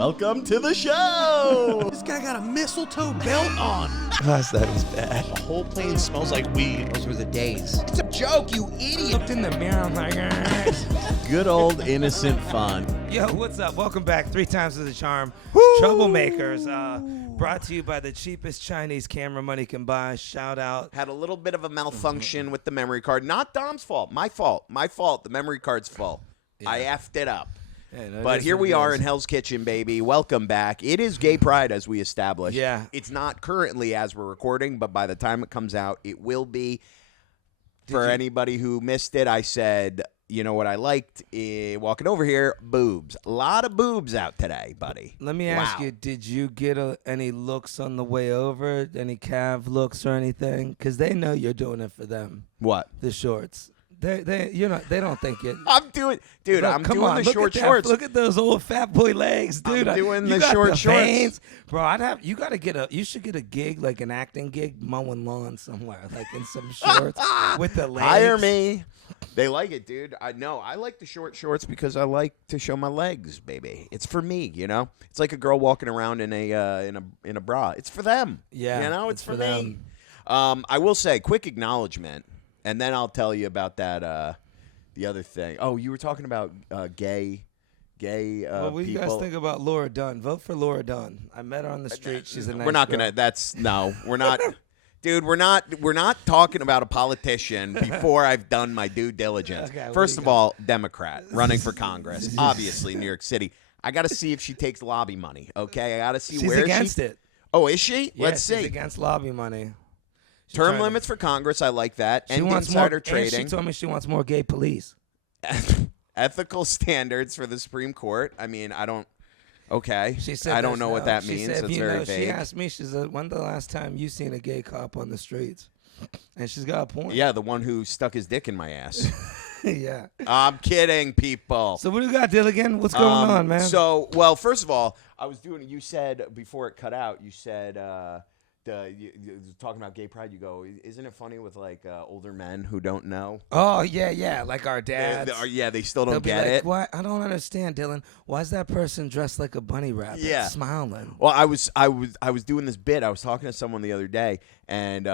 Welcome to the show! This guy got a mistletoe belt on. Gosh, that is bad. The whole plane smells like weed. Those were the days. It's a joke, you idiot. Looked in the mirror, I'm like, Good old innocent fun. yo, what's up? Welcome back. 3 times to the charm. Troublemakers, brought to you by the cheapest Chinese camera money can buy. Shout out. Had a little bit of a malfunction with the memory card. Not Dom's fault. My fault. My fault. The memory card's fault. Yeah. I effed it up. Yeah, no, But here we are in Hell's Kitchen, baby. Welcome back. It is Gay Pride, as we established. Yeah. It's not currently as we're recording, but by the time it comes out, it will be. For anybody who missed it, I said, you know what I liked? Walking over here, boobs. A lot of boobs out today, buddy. Let me ask Wow. you, did you get any looks on the way over? Any calf looks or anything? Because they know you're doing it for them. What? The shorts. They don't think it. I'm doing, dude. Look, I'm come doing on, the look short at that. shorts. Look at those old fat boy legs, dude. I'm doing you the got short the shorts. veins. Bro, you gotta get you should get a gig, like an acting gig, mowing lawn somewhere, like in some shorts with the legs. Hire me. They like it, dude. I know. I like the short shorts because I like to show my legs, baby. It's for me, you know. It's like a girl walking around in a bra. It's for them. Yeah, you know, it's for me. them. I will say, quick acknowledgement, and then I'll tell you about that. The other thing. Oh, you were talking about gay. What do you guys people. think about Laura Dunn? Vote for Laura Dunn. I met her on the street. She's a nice We're not girl. gonna. That's no. We're not. Dude, we're not talking about a politician before I've done my due diligence. Okay, what First do of you all, Democrat running for Congress, obviously New York City. I got to see if she takes lobby money. Okay, I got to see She's where against she. it. Oh, is she? Yeah, Let's she's see. against lobby money. She's Term trying to- limits for Congress. I like that. She And wants insider more. And trading. she told me she wants more gay police. Ethical standards for the Supreme Court. I mean, I don't. Okay. She said I don't there's know what no- that she means. said, That's you very know, vague. She asked me, she said, when's the last time you seen a gay cop on the streets? And she's got a point. Yeah, the one who stuck his dick in my ass. Yeah. I'm kidding, people. So what do you got, Dilligan? What's going on, man? So, well, first of all, you said before it cut out, you said, you talking about gay pride, you go, isn't it funny with like older men who don't know? Oh, yeah, like our dads. They still They'll don't be get like, it. Why? I don't understand, Dylan. Why is that person dressed like a bunny rabbit, Yeah. smiling? Well, I was doing this bit. I was talking to someone the other day, and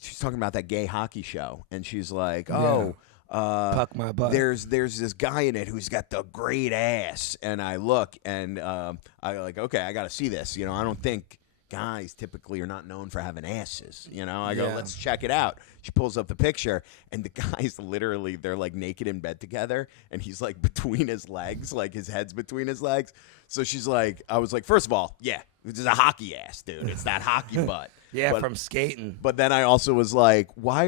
she's talking about that gay hockey show, and she's like, "Oh, Puck my butt." there's this guy in it who's got the great ass," and I look, and I like, okay, I got to see this. You know, I don't think guys typically are not known for having asses. You know, I go, Yeah. let's check it out. She pulls up the picture, and the guys literally, they're like naked in bed together, and he's like between his legs, like his head's between his legs. So she's like, I was like, first of all, yeah, this is a hockey ass, dude. It's that hockey butt. Yeah, But- from skating. But then I also was like, why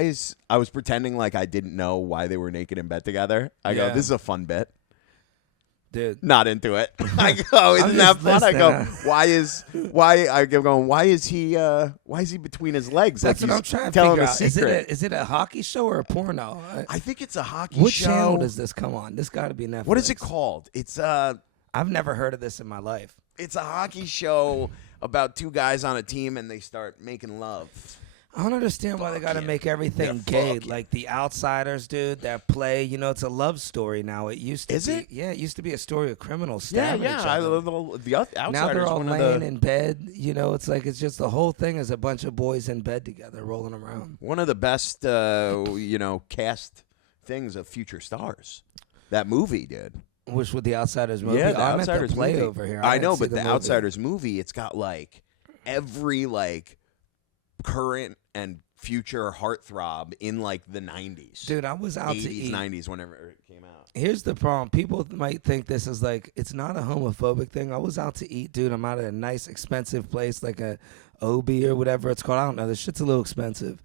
is I was pretending like I didn't know why they were naked in bed together. I go, Yeah. this is a fun bit. Dude. Not into it. I go, isn't that just fun? I go, listening, why is he between his legs? That's like what I'm he's trying to telling figure a out. secret. Is it a hockey show or a porno? I think it's a hockey What show. channel does this come on? This got to be Netflix. What is it called? It's I've never heard of this in my life. a hockey show about two guys on a team and they start making love. I don't understand why they got to Fucking- make everything they're gay. fucking- Like The Outsiders, dude, that play, you know, it's a love story now. It used to Is be. it? Yeah, it used to be a story of criminals Yeah, stabbing each other. the Outsiders. Now they're all one of laying the, in bed. You know, it's like it's just the whole thing is a bunch of boys in bed together rolling around. one of the best, cast things of future stars. That movie, dude. Which with The Outsiders movie? Yeah, Oh, the I meant Outsiders the play movie. over here. I didn't know, see but the movie. Outsiders movie, it's got like every like current and future heartthrob in like the 90s. Dude, I was out to 80s, eat. 90s, whenever it came out. Here's the problem. People might think this is like, it's not a homophobic thing. I was out to eat, dude. I'm out at a nice, expensive place like a OB or whatever it's called. I don't know. This shit's a little expensive.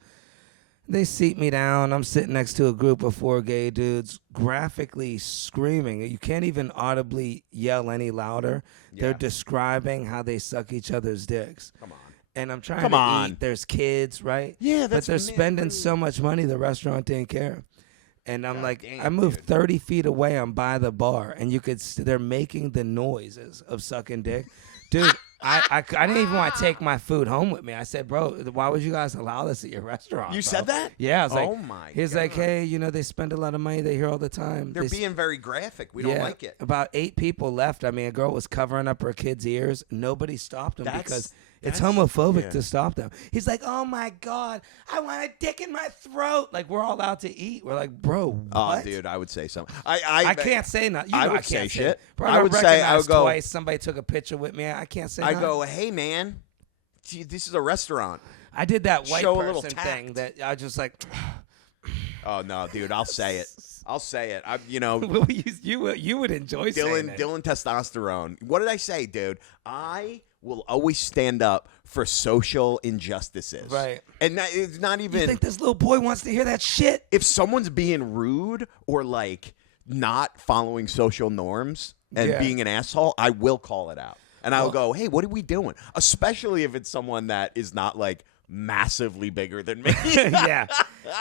They seat me down. I'm sitting next to a group of 4 gay dudes graphically screaming. You can't even audibly yell any louder. They're Yeah. describing how they suck each other's dicks. Come on. And I'm trying Come to on. eat. There's kids, right? Yeah, But they're spending so much money, the restaurant didn't care. And I'm God like, damn, I moved dude. 30 feet away. I'm by the bar, and you could. They're making the noises of sucking dick, dude. I didn't even want to take my food home with me. I said, bro, why would you guys allow this at your restaurant? You bro? said that? Yeah. I was like, oh my he's God. like, hey, they spend a lot of money. They hear all the time. They're being very graphic. We don't like it. About 8 people left. I mean, a girl was covering up her kids' ears. Nobody stopped them because it's homophobic to stop them. He's like, oh my God, I want a dick in my throat. Like, we're all out to eat. We're like, bro, what? Oh, dude, I would say something. I can't say nothing. I I would can't say shit. Bro, I would say, I would go. Twice. Somebody took a picture with me. I can't say I nothing. go, hey, man, gee, this is a restaurant. I did that white Show a little person tact. thing that I was just like, Oh, no, dude, I'll say it. I'll say it. you would enjoy saying it. Dylan testosterone. What did I say, dude? I will always stand up for social injustices. Right. And it's not even. You think this little boy wants to hear that shit? If someone's being rude or like not following social norms and being an asshole, I will call it out. And I'll go, hey, what are we doing? Especially if it's someone that is not like massively bigger than me. Yeah.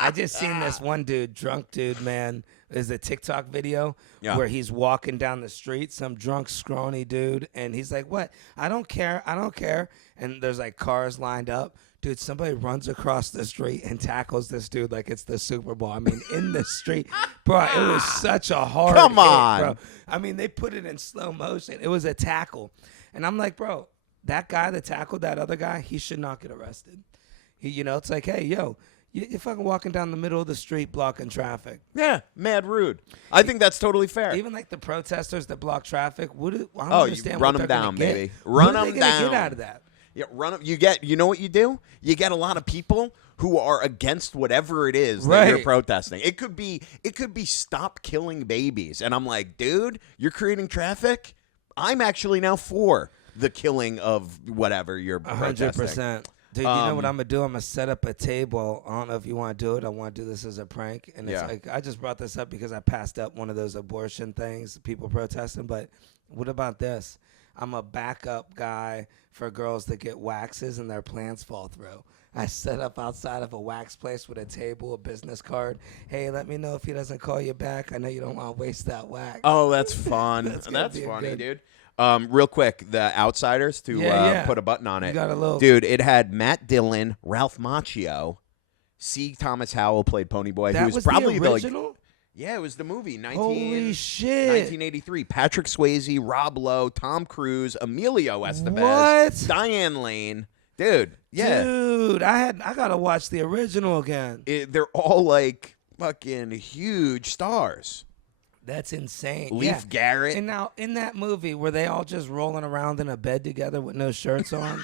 I just seen this one dude, drunk dude, man. There's a TikTok video where he's walking down the street, some drunk, scrawny dude, and he's like, what? I don't care. I don't care. And there's like cars lined up. Dude, somebody runs across the street and tackles this dude like it's the Super Bowl. I mean, in the street. Bro, it was such a hard Come hit, on. bro. I mean, they put it in slow motion. It was a tackle. And I'm like, bro, that guy that tackled that other guy, he should not get arrested. It's like, hey, yo, you're fucking walking down the middle of the street blocking traffic. Yeah, mad rude. I think that's totally fair. Even like the protesters that block traffic, I don't you understand run what them they're down, gonna get. baby. What Run are them they gonna down. get out of that? Yeah, run them. You know what you do? You get a lot of people who are against whatever it is that you're Right. protesting. It could be stop killing babies. And I'm like, dude, you're creating traffic? I'm actually now for the killing of whatever you're protesting. 100%. Dude, you know what I'm gonna do? I'm gonna set up a table. I don't know if you want to do it. I want to do this as a prank. And it's like, I just brought this up because I passed up one of those abortion things, people protesting. But what about this? I'm a backup guy for girls that get waxes and their plans fall through. I set up outside of a wax place with a table, a business card. Hey, let me know if he doesn't call you back. I know you don't want to waste that wax. Oh, that's fun. That's That's be funny, good. dude. Real quick, the Outsiders to put a button on it. You got a little Dude, it had Matt Dillon, Ralph Macchio, C. Thomas Howell played Ponyboy, That who's was probably the original? yeah, it was the movie. Holy shit. 1983. Patrick Swayze, Rob Lowe, Tom Cruise, Emilio Estevez, What? Diane Lane. Dude, yeah. Dude, I gotta watch the original again. They're all like fucking huge stars. That's insane. Leif Garrett. And now in that movie, were they all just rolling around in a bed together with no shirts on?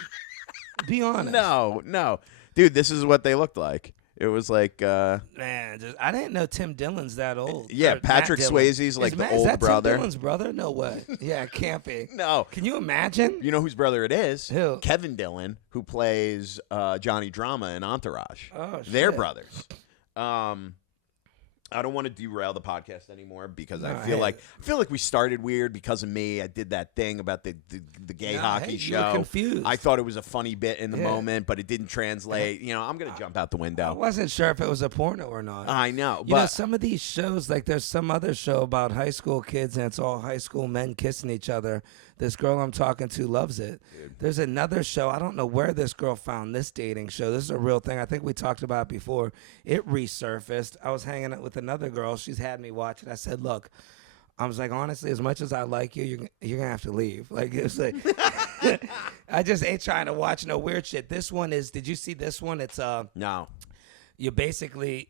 Be honest. No. Dude, this is what they looked like. It was like Man, I didn't know Tim Dillon's that old. yeah, Or Patrick Matt Dillon. Swayze's like Is the Matt- is old that brother. Tim Dillon's brother? No way. Yeah, it can't be. No. Can you imagine? You know whose brother it is? Who? Kevin Dillon, who plays Johnny Drama in Entourage. Oh, They're shit. brothers. I don't want to derail the podcast anymore because No, I feel hey. like we started weird because of me. I did that thing about the gay No, hockey hey, show. you were confused. I thought it was a funny bit in the Yeah. moment, but it didn't translate. I'm gonna jump out the I window. wasn't sure if it was a porno or not. I know, You know, but some of these shows, like there's some other show about high school kids and it's all high school men kissing each other. This girl I'm talking to loves it. There's another show. I don't know where this girl found this dating show. This is a real thing. I think we talked about it before. It resurfaced. I was hanging out with another girl. She's had me watch it. I said, look, I was like, honestly, as much as I like you, you're going to have to leave. Like, it's like, I just ain't trying to watch no weird shit. This one is, did you see this one? It's, no. you basically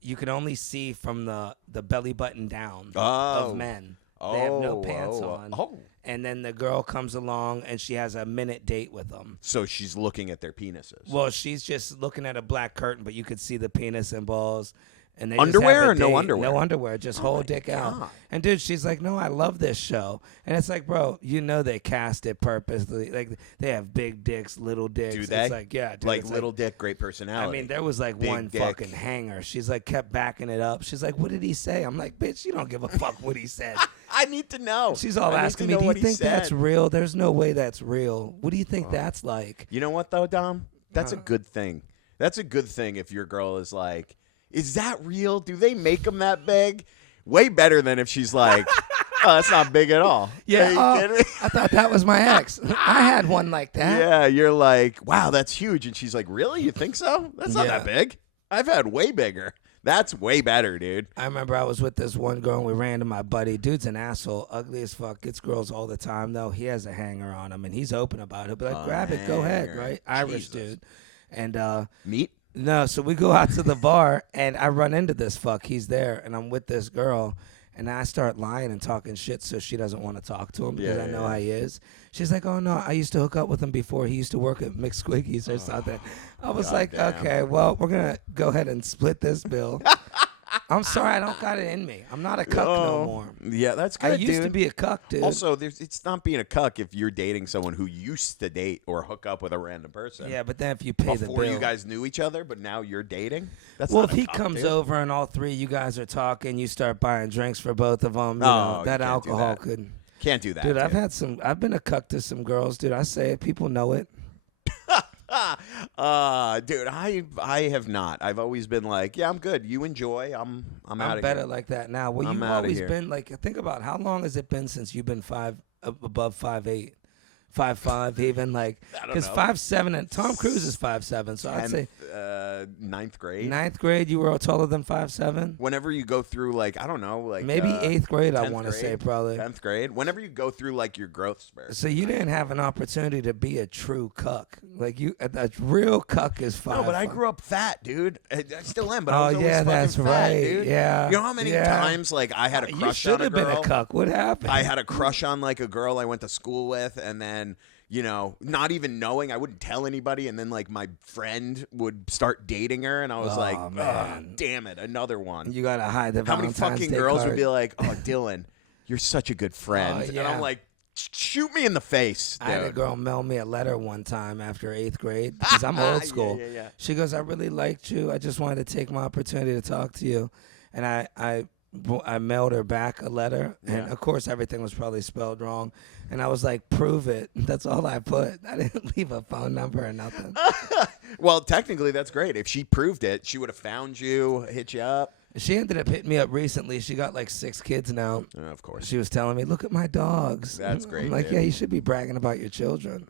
you can only see from the belly button down Oh. of men. They have no pants oh, on. oh. And then the girl comes along and she has a minute date with them. So she's looking at their penises. Well, she's just looking at a black curtain, but you could see the penis and balls. And they Underwear just have a or no date. underwear? No underwear, just whole dick God. out. And dude, she's like, no, I love this show. And it's like, bro, they cast it purposely. Like they have big dicks, little dicks. Do they? It's like, yeah, dude, like it's little dick, great personality. I mean, there was like Big one dick. fucking hanger. She's like kept backing it up. She's like, what did he say? I'm like, bitch, you don't give a fuck what he said. I need to know. She's all I need asking to me, know do you what he think that's said. real? There's no way that's real. What do you think that's like? You know what though, Dom? That's a good thing. That's a good thing if your girl is like, is that real? Do they make them that big? Way better than if she's like, Oh, that's not big at all. Yeah, Are you oh, kidding? I thought that was my ex. I had one like that. Yeah, you're like, wow, that's huge. And she's like, really? You think so? That's not Yeah. that big. I've had way bigger. That's way better, dude. I remember I was with this one girl and we ran to my buddy. Dude's an asshole, ugly as fuck, gets girls all the time though. He has a hanger on him and he's open about it. He'll be like, grab it, go ahead, hanger. right? Irish Jesus. dude. And Meat? no, so we go out to the bar and I run into this fuck. He's there and I'm with this girl and I start lying and talking shit so she doesn't want to talk to him because Yeah, I know yeah. how he is. She's like, oh no, I used to hook up with him before. He used to work at McSquiggies or something. I was like, goddamn. okay, well, we're going to go ahead and split this bill. I'm sorry, I don't got it in me. I'm not a cuck no more. Yeah, that's good, I used dude. to be a cuck, dude. Also, it's not being a cuck if you're dating someone who used to date or hook up with a random person. yeah, but then if you pay the Before bill. you guys knew each other, but now you're dating. That's Well, not if a he cuck, comes dude. over and all three of you guys are talking, you start buying drinks for both of them. You No, know, you that can't do alcohol that. could. Can't do that, Dude, I've been a cuck to some girls, dude. I say it, people know it. Dude, I have not. I've always been like, yeah, I'm good. You enjoy. I'm out I'm of better here. like that now. Well, I'm you've outta always here. been like. Think about how long has it been since you've been above 5'8", 5'5", even like I don't because know. 5'7", and Tom Cruise is 5'7", so I'd say Ninth grade. ninth grade you were taller than 5'7". Whenever you go through, like, I don't know, like Maybe eighth grade, I 10th want to say grade, probably. 10th grade. Whenever you go through like your growth spurts. So you didn't have an opportunity to be a true cuck. Like a real cuck is 5'5". No, but I grew up fat, dude. I still am, but I Oh was always yeah, fucking that's fat, right. dude. Yeah. You know how many yeah. times like I had a You crush should on a have been girl? a cuck. What happened? I had a crush on like a girl I went to school with, and then, you know, not even knowing, I wouldn't tell anybody, and then like my friend would start dating her, and I was like, oh, man. damn it, another one. You gotta hide the How many Valentine's fucking Day girls card. would be like, oh, Dylan, you're such a good friend. Oh, yeah. And I'm like, shoot me in the face, dude. I had a girl mail me a letter one time after 8th grade because I'm old school. Yeah. She goes, I really liked you. I just wanted to take my opportunity to talk to you. And I mailed her back a letter. And, Yeah. of course, everything was probably spelled wrong. And I was like, prove it. That's all I put. I didn't leave a phone number or nothing. Well, technically, that's great. If she proved it, she would have found you, hit you up. She ended up hitting me up recently. She got like 6 kids now. Of course. She was telling me, look at my dogs. That's great, I'm like, dude. yeah, you should be bragging about your children.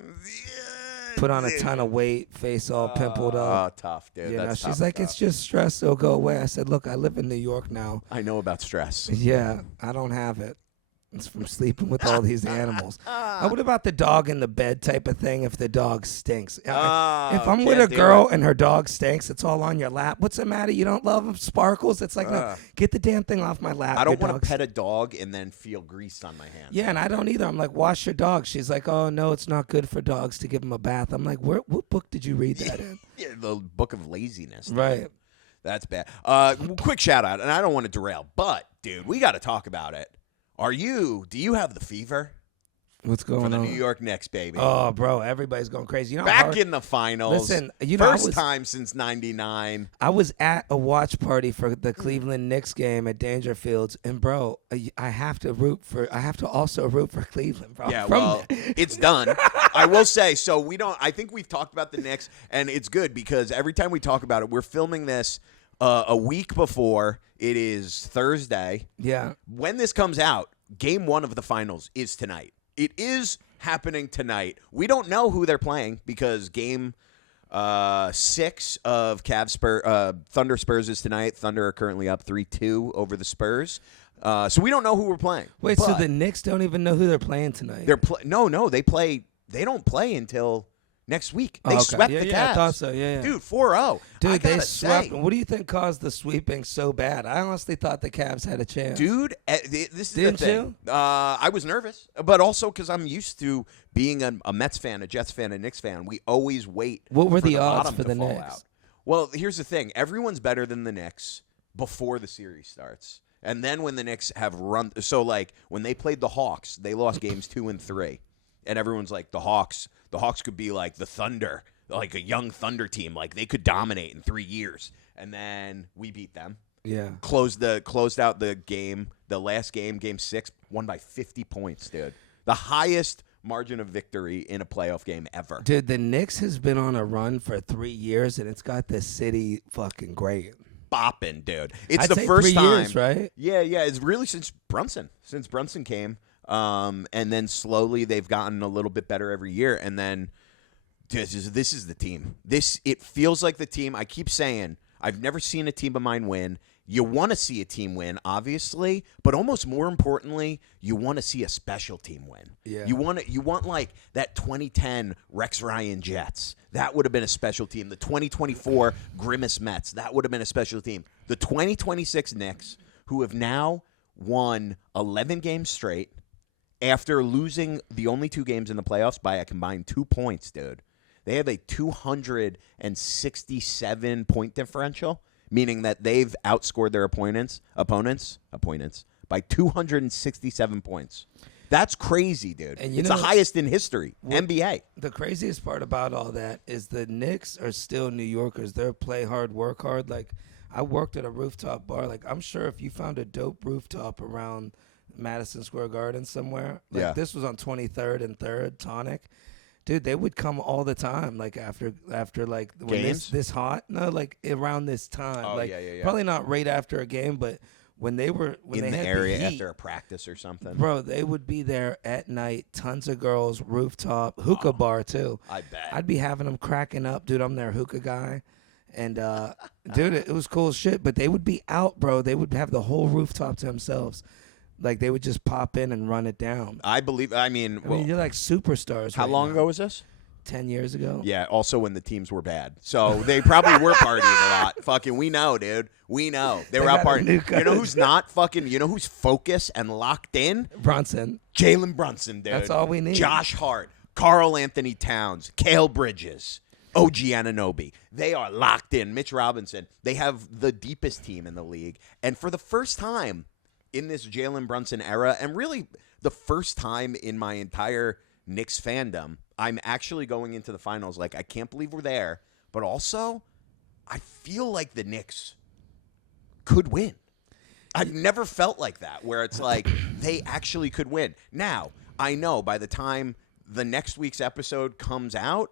Put on a ton of weight, face all pimpled up. Oh, tough, dude. You know, That's she's tough, like, tough. it's just stress. It'll go away. I said, look, I live in New York now. I know about stress. Yeah, I don't have it. It's from sleeping with all these animals. What about the dog in the bed type of thing if the dog stinks? If I'm with a can't do girl and her dog stinks, it's all on your lap. What's the matter? You don't love him? Sparkles? It's like, no, get the damn thing off my lap. I don't Your want to dog's- pet a dog and then feel grease on my hands. Yeah, and I don't either. I'm like, wash your dog. She's like, oh, no, it's not good for dogs to give them a bath. I'm like, what book did you read that in? Yeah, the book of laziness. dude. Right. That's bad. Quick shout out, and I don't want to derail, but, dude, we got to talk about it. Do you have the fever What's going for the on? New York Knicks, baby? Oh, bro, everybody's going crazy. You know, Back in the finals. Listen, you know, First time since 99. I was at a watch party for the Cleveland Knicks game at Dangerfields, and bro, I have to also root for Cleveland, bro. Yeah, From well, there. it's done. I will say, so I think we've talked about the Knicks, and it's good because every time we talk about it, we're filming this a week before. It is Thursday. Yeah. When this comes out, game 1 of the finals is tonight. It is happening tonight. We don't know who they're playing because game 6 of Thunder Spurs is tonight. Thunder are currently up 3-2 over the Spurs. So we don't know who we're playing. Wait, so But the Knicks don't even know who they're playing tonight? No, they don't play until next week. They Okay. swept Yeah, the Cavs. yeah, I thought so. Yeah. Dude, 4-0. Dude, I they gotta swept. say, What do you think caused the sweeping so bad? I honestly thought the Cavs had a chance. dude, this is Didn't the thing. I was nervous, but also because I'm used to being a Mets fan, a Jets fan, a Knicks fan. We always wait. What were for the odds bottom for to the fall Knicks? out. Well, here's the thing. Everyone's better than the Knicks before the series starts. And then when the Knicks have run – so, like, when they played the Hawks, they lost games 2 and 3. And everyone's like, the Hawks could be like the Thunder, like a young Thunder team. Like, they could dominate in 3 years. And then we beat them. Yeah. Closed out the game, the last game, game 6, won by 50 points, dude. The highest margin of victory in a playoff game ever. Dude, the Knicks has been on a run for 3 years, and it's got the city fucking great. bopping, dude. It's I'd the say first 3 time, years, right? Yeah. It's really since Brunson came, and then slowly they've gotten a little bit better every year, and then this is the team. It feels like the team. I keep saying I've never seen a team of mine win. You want to see a team win, obviously, but almost more importantly, you want to see a special team win. Yeah. You want like that 2010 Rex Ryan Jets. That would have been a special team. The 2024 Grimace Mets. That would have been a special team. The 2026 Knicks, who have now won 11 games straight after losing the only 2 games in the playoffs by a combined 2 points, dude. They have a 267 point differential, meaning that they've outscored their opponents by 267 points. That's crazy, dude. And it's the highest in history, NBA. The craziest part about all that is the Knicks are still New Yorkers. They're play hard, work hard. Like, I worked at a rooftop bar. Like, I'm sure if you found a dope rooftop around Madison Square Garden somewhere, like this was on 23rd and 3rd, Tonic. Dude, they would come all the time, like after like when Games? this hot. No, like around this time. Oh, like yeah. probably not right after a game, but when they In they the had area the heat, after a practice or something. bro, they would be there at night. Tons of girls, rooftop, hookah bar too. I bet. I'd be having them cracking up, dude. I'm their hookah guy, and dude, it was cool as shit. But they would be out, bro. They would have the whole rooftop to themselves. Like they would just pop in and run it down. I believe. I mean, You're like superstars. how right long now. ago was this? 10 years ago. Yeah, also when the teams were bad. So they probably were partying a lot. Fucking, we know, dude. We know. They were out got a new partying. You know who's not fucking, you know who's focused and locked in? Brunson. Jalen Brunson, dude. That's all we need. Josh Hart, Carl Anthony Towns, Cale Bridges, OG Anunoby. They are locked in. Mitch Robinson. They have the deepest team in the league. And for the first time in this Jalen Brunson era, and really the first time in my entire Knicks fandom, I'm actually going into the finals like, I can't believe we're there, but also I feel like the Knicks could win. I've never felt like that, where it's like they actually could win. Now, I know by the time the next week's episode comes out,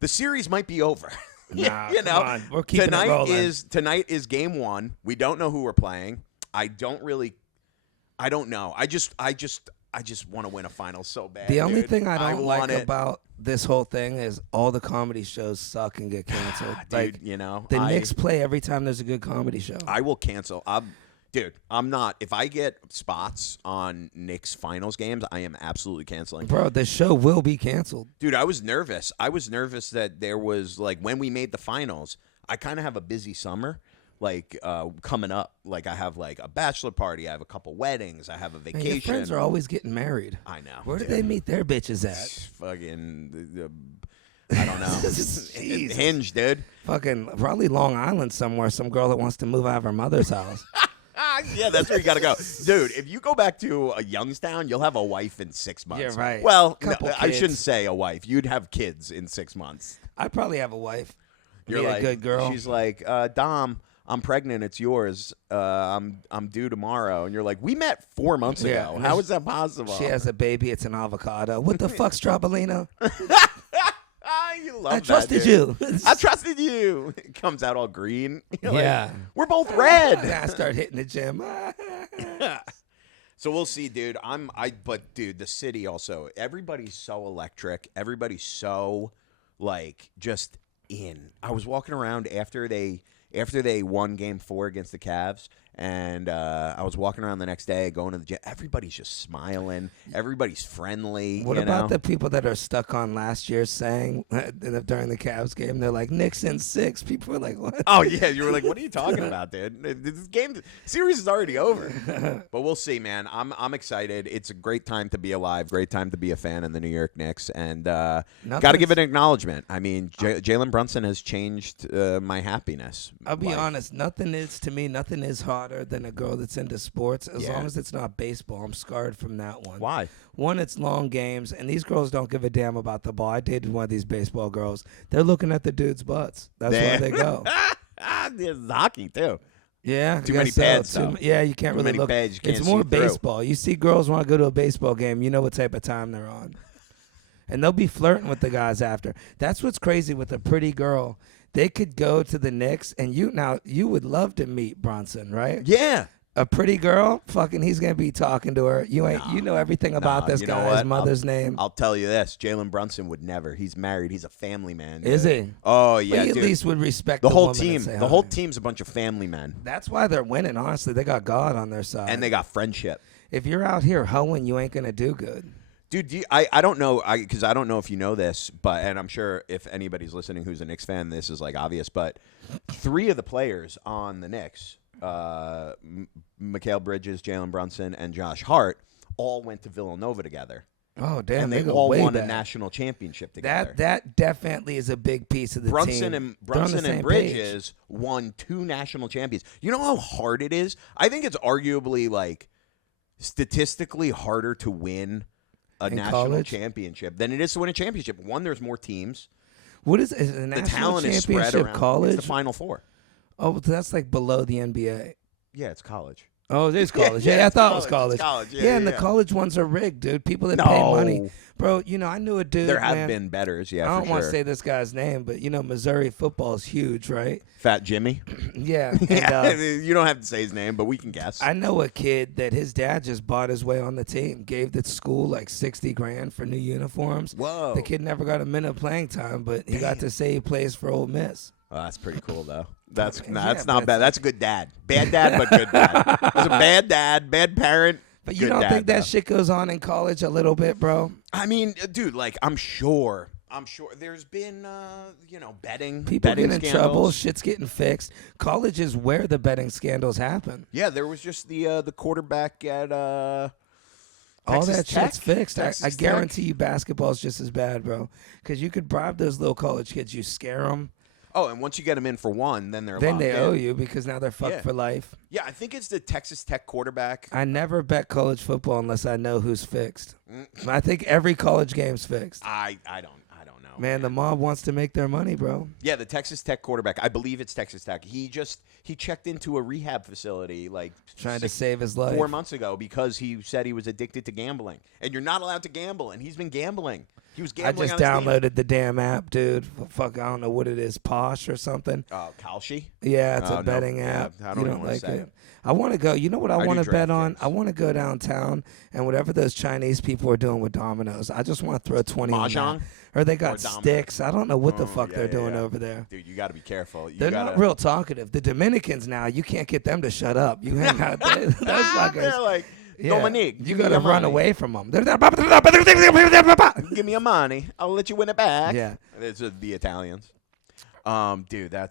the series might be over. Nah, you know, come on. We're keeping it rolling. Tonight is game 1. We don't know who we're playing. I don't know. I just want to win a final so bad. The only dude. thing I don't like want it. about this whole thing is all the comedy shows suck and get canceled. Dude, like, you know, the Knicks play every time there's a good comedy show. I will cancel. I'm not. If I get spots on Knicks finals games, I am absolutely canceling. Bro, the show will be canceled. Dude, I was nervous. I was nervous that there was, like, when we made the finals, I kind of have a busy summer, like, coming up. Like, I have, like, a bachelor party. I have a couple weddings. I have a Man, vacation. your friends are always getting married. I know. Where did dude. they meet their bitches at? Fucking, I don't know. Jesus. Hinge, dude. Fucking probably Long Island somewhere. Some girl that wants to move out of her mother's house. Yeah, that's where you got to go. Dude, if you go back to Youngstown, you'll have a wife in 6 months. Yeah, right. Well, Couple no, I kids. shouldn't say a wife. You'd have kids in 6 months. I'd probably have a wife. You're Be like, a good girl. She's like, Dom, I'm pregnant. It's yours. I'm due tomorrow. And you're like, we met 4 months Yeah. ago. How is that possible? She has a baby. It's an avocado. What the fuck, Strabolino? You love I that, trusted dude. you. I trusted you. It comes out all green. You're like, Yeah. we're both red. I start hitting the gym. So we'll see, dude. But dude, the city also. Everybody's so electric. Everybody's so like just in. I was walking around after they won Game 4 against the Cavs, and I was walking around the next day, going to the gym. Everybody's just smiling. Everybody's friendly. What you about know? the people that are stuck on last year's saying during the Cavs game? They're like, Knicks in 6. People are like, what? Oh yeah, you were like, "What are you talking about, dude? This series is already over." But we'll see, man. I'm excited. It's a great time to be alive. Great time to be a fan of the New York Knicks, and got to give it an acknowledgement. I mean, Jalen Brunson has changed my happiness. I'll be life. honest. Nothing is harder than a girl that's into sports. As long as it's not baseball, I'm scarred from that one. Why? One, it's long games, and these girls don't give a damn about the ball. I dated one of these baseball girls. They're looking at the dudes' butts. That's where they go. There's hockey too. Yeah, Too I many guess so. pads, though. Yeah, you can't Too really many look. pads, you can't It's more see through. baseball. You see girls want to go to a baseball game. You know what type of time they're on, and they'll be flirting with the guys after. That's what's crazy with a pretty girl. They could go to the Knicks, and you would love to meet Brunson, right? Yeah. A pretty girl, fucking, he's gonna be talking to her. You know everything about this you know guy's what? mother's name. I'll tell you this: Jalen Brunson would never. He's married. He's a family man. Is dude. he? Oh But yeah, he at dude. least would respect the whole woman and team. say The hi. whole team's a bunch of family men, That's why they're winning. Honestly, they got God on their side. and they got friendship. If you're out here hoeing, you ain't gonna do good. Dude, I don't know, because I don't know if you know this, but, and I'm sure if anybody's listening who's a Knicks fan, this is like obvious, but 3 of the players on the Knicks, Mikal Bridges, Jalen Brunson, and Josh Hart, all went to Villanova together. Oh damn! And they go all way won a back. national championship together. That definitely is a big piece of the Brunson team. and They're on the Brunson same and page. Bridges won 2 national champions. You know how hard it is? I think it's arguably like statistically harder to win a In national college? championship than it is to win a championship. One, there's more teams. What is a The national talent is spread championship around. college? It's the Final Four. Oh, that's like below the NBA. Yeah, it's college. Oh, it is college. Yeah, I it's thought it was college. college. It's college. Yeah, and the yeah. college ones are rigged, dude. People that pay money. No. Bro, I knew a dude. There have man, been betters, yeah, I don't for want to sure. say this guy's name, but Missouri football is huge, right? Fat Jimmy. Yeah. And, Yeah, you don't have to say his name, but we can guess. I know a kid that his dad just bought his way on the team, gave the school like $60,000 for new uniforms. Whoa. The kid never got a minute of playing time, but he got to say he plays for Ole Miss. Oh, that's pretty cool, though. That's Yeah, that's but not it's bad. That's a good dad. Bad dad, but good dad. That's a bad dad, bad parent. But you good don't dad, think that though. shit goes on in college a little bit, bro? I mean, dude, like I'm sure there's been betting. People betting get in scandals. trouble, shit's getting fixed. College is where the betting scandals happen. Yeah, there was just the quarterback at All Texas that Tech? shit's fixed. I Texas guarantee you basketball's just as bad, bro. Because you could bribe those little college kids. You scare them. Oh, and once you get them in for one, then they're Then locked they in. owe you because now they're fucked Yeah. for life. Yeah, I think it's the Texas Tech quarterback. I never bet college football unless I know who's fixed. I think every college game's fixed. I don't know. Man, the mob wants to make their money, bro. Yeah, the Texas Tech quarterback. I believe it's Texas Tech. He checked into a rehab facility like Trying to save his life. 4 months ago because he said he was addicted to gambling. And you're not allowed to gamble, and he's been gambling. He was I gambling just on his team. downloaded the damn app, dude. Fuck, I don't know what it is, Posh or something. Oh, Kalshi? Yeah, it's Oh, a no. betting Yeah, app. I don't You even don't wanna like say it. it. I want to go. You know what I do want to bet on? DraftKings. I want to go downtown and whatever those Chinese people are doing with dominoes. I just want to throw 20 on Mahjong? that. Or they got Or dominoes? sticks. I don't know what the Oh, fuck yeah, they're yeah, doing yeah. over there. Dude, you got to be careful. They're not real talkative. The Dominicans now, you can't get them to shut up. You hang out there. Those fuckers. They're like, Yeah. Dominique, You give me got to your run money. away from them. Give me your money. I'll let you win it back. Yeah. It's the Italians. Dude, I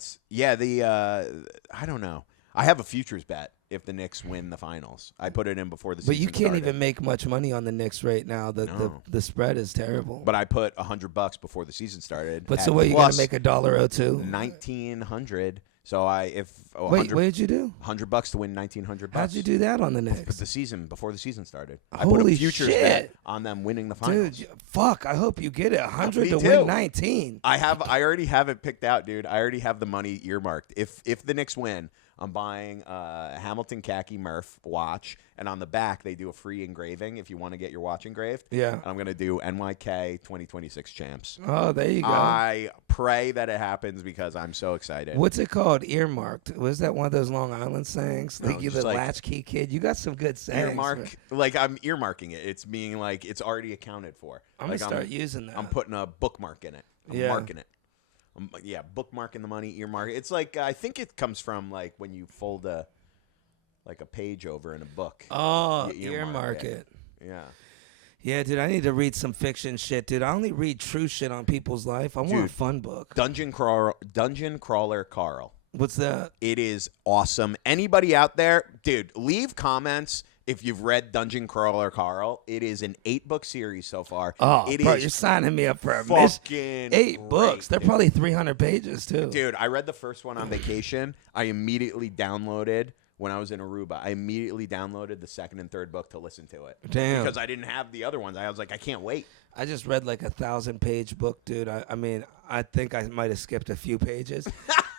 don't know. I have a futures bet if the Knicks win the finals. I put it in before the But season you can't started. even make much money on the Knicks right now. The spread is terrible. But I put $100 before the season started. But at so what, you got to plus make $1.02? 1,900. So Wait, 100 what did you do? $100 to win 1,900. How'd you do that on the But Knicks? the season before the season started, I put Holy a futures shit. bet on them winning the finals. Dude, fuck, I hope you get it. 100 Me to too. win 19. I already have it picked out, dude. I already have the money earmarked. If the Knicks win, I'm buying a Hamilton khaki Murph watch, and on the back they do a free engraving if you want to get your watch engraved. Yeah. And I'm gonna do NYK 2026 champs. Oh, there you go. I pray that it happens because I'm so excited. What's it called? Earmarked. Was that one of those Long Island sayings? No, Like you just the like latchkey kid. You got some good sayings. Earmark, like I'm earmarking it. It's being like it's already accounted for. I'm like gonna start using that. I'm putting a bookmark in it. I'm Yeah. marking it. Bookmarking the money, earmark. It's like I think it comes from like when you fold a page over in a book. Oh, You earmark it. Yeah. Yeah, dude, I need to read some fiction shit, dude. I only read true shit on people's life. I want a Dude. fun book. Dungeon Crawler Carl. What's that? It is awesome. Anybody out there, dude, leave comments if you've read Dungeon Crawler Carl. It is an 8-book series so far. Oh, it bro, is you're signing me up for a mission. fucking 8 books. They're dude. probably 300 pages, too. Dude, I read the first one on vacation. I immediately downloaded when I was in Aruba. I immediately downloaded the second and third book to listen to it. Damn. Because I didn't have the other ones. I was like, I can't wait. I just read like 1,000-page book, dude. I mean, I think I might have skipped a few pages,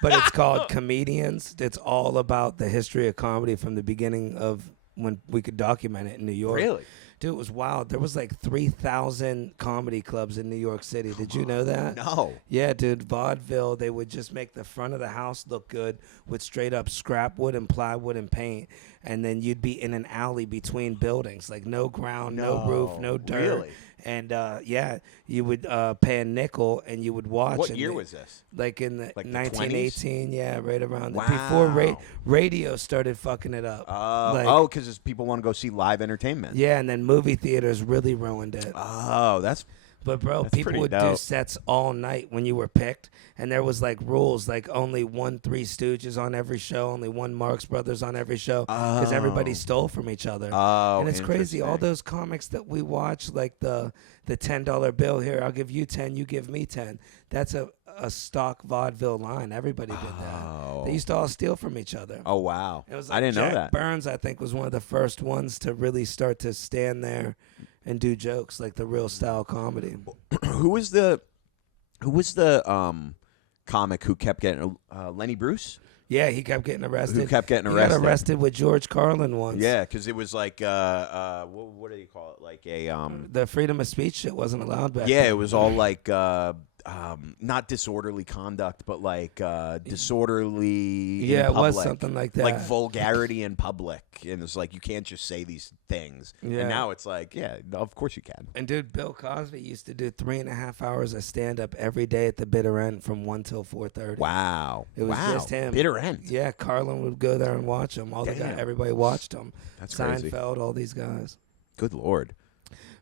but it's called Comedians. It's all about the history of comedy from the beginning of when we could document it in New York. Really? Dude, it was wild. There was like 3,000 comedy clubs in New York City. Did you know that? No. Yeah, dude. Vaudeville, they would just make the front of the house look good with straight up scrap wood and plywood and paint. And then you'd be in an alley between buildings, like no ground, no roof, no dirt. Really? And you would pay a nickel and you would watch. What and year was this? Like in the Like the 1918, yeah, right around there. Wow. Before radio started fucking it up. Because people want to go see live entertainment. Yeah, and then movie theaters really ruined it. Oh, that's But bro, That's people pretty would do dope. sets all night when you were picked, and there was like rules, like only one Three Stooges on every show, only one Marx Brothers on every show, because everybody stole from each other. Oh, And it's crazy. All interesting. those comics that we watch, like the $10 bill here, I'll give you 10, you give me 10. That's a stock vaudeville line. Everybody did that. They used to all steal from each other. Oh, wow. It was like I didn't Jack know that. Burns, I think, was one of the first ones to really start to stand there and do jokes, like the real style comedy. Who was the comic who kept getting Lenny Bruce? Yeah, he kept getting arrested. Who kept getting He arrested? got arrested with George Carlin once. Yeah, because it was like what do you call it? Like a The freedom of speech shit wasn't allowed back yeah, then. it was all like not disorderly conduct, but like disorderly. Yeah, in it was public. something like that. Like vulgarity in public, and it's like you can't just say these things. Yeah. And now it's like, yeah, no, of course you can. And dude, Bill Cosby used to do 3.5 hours of stand up every day at the bitter end from 1 till 4:30. Wow, It was wow. just him. Bitter end. Yeah, Carlin would go there and watch him. Damn. Everybody watched him. That's crazy. Seinfeld, all these guys. Good Lord.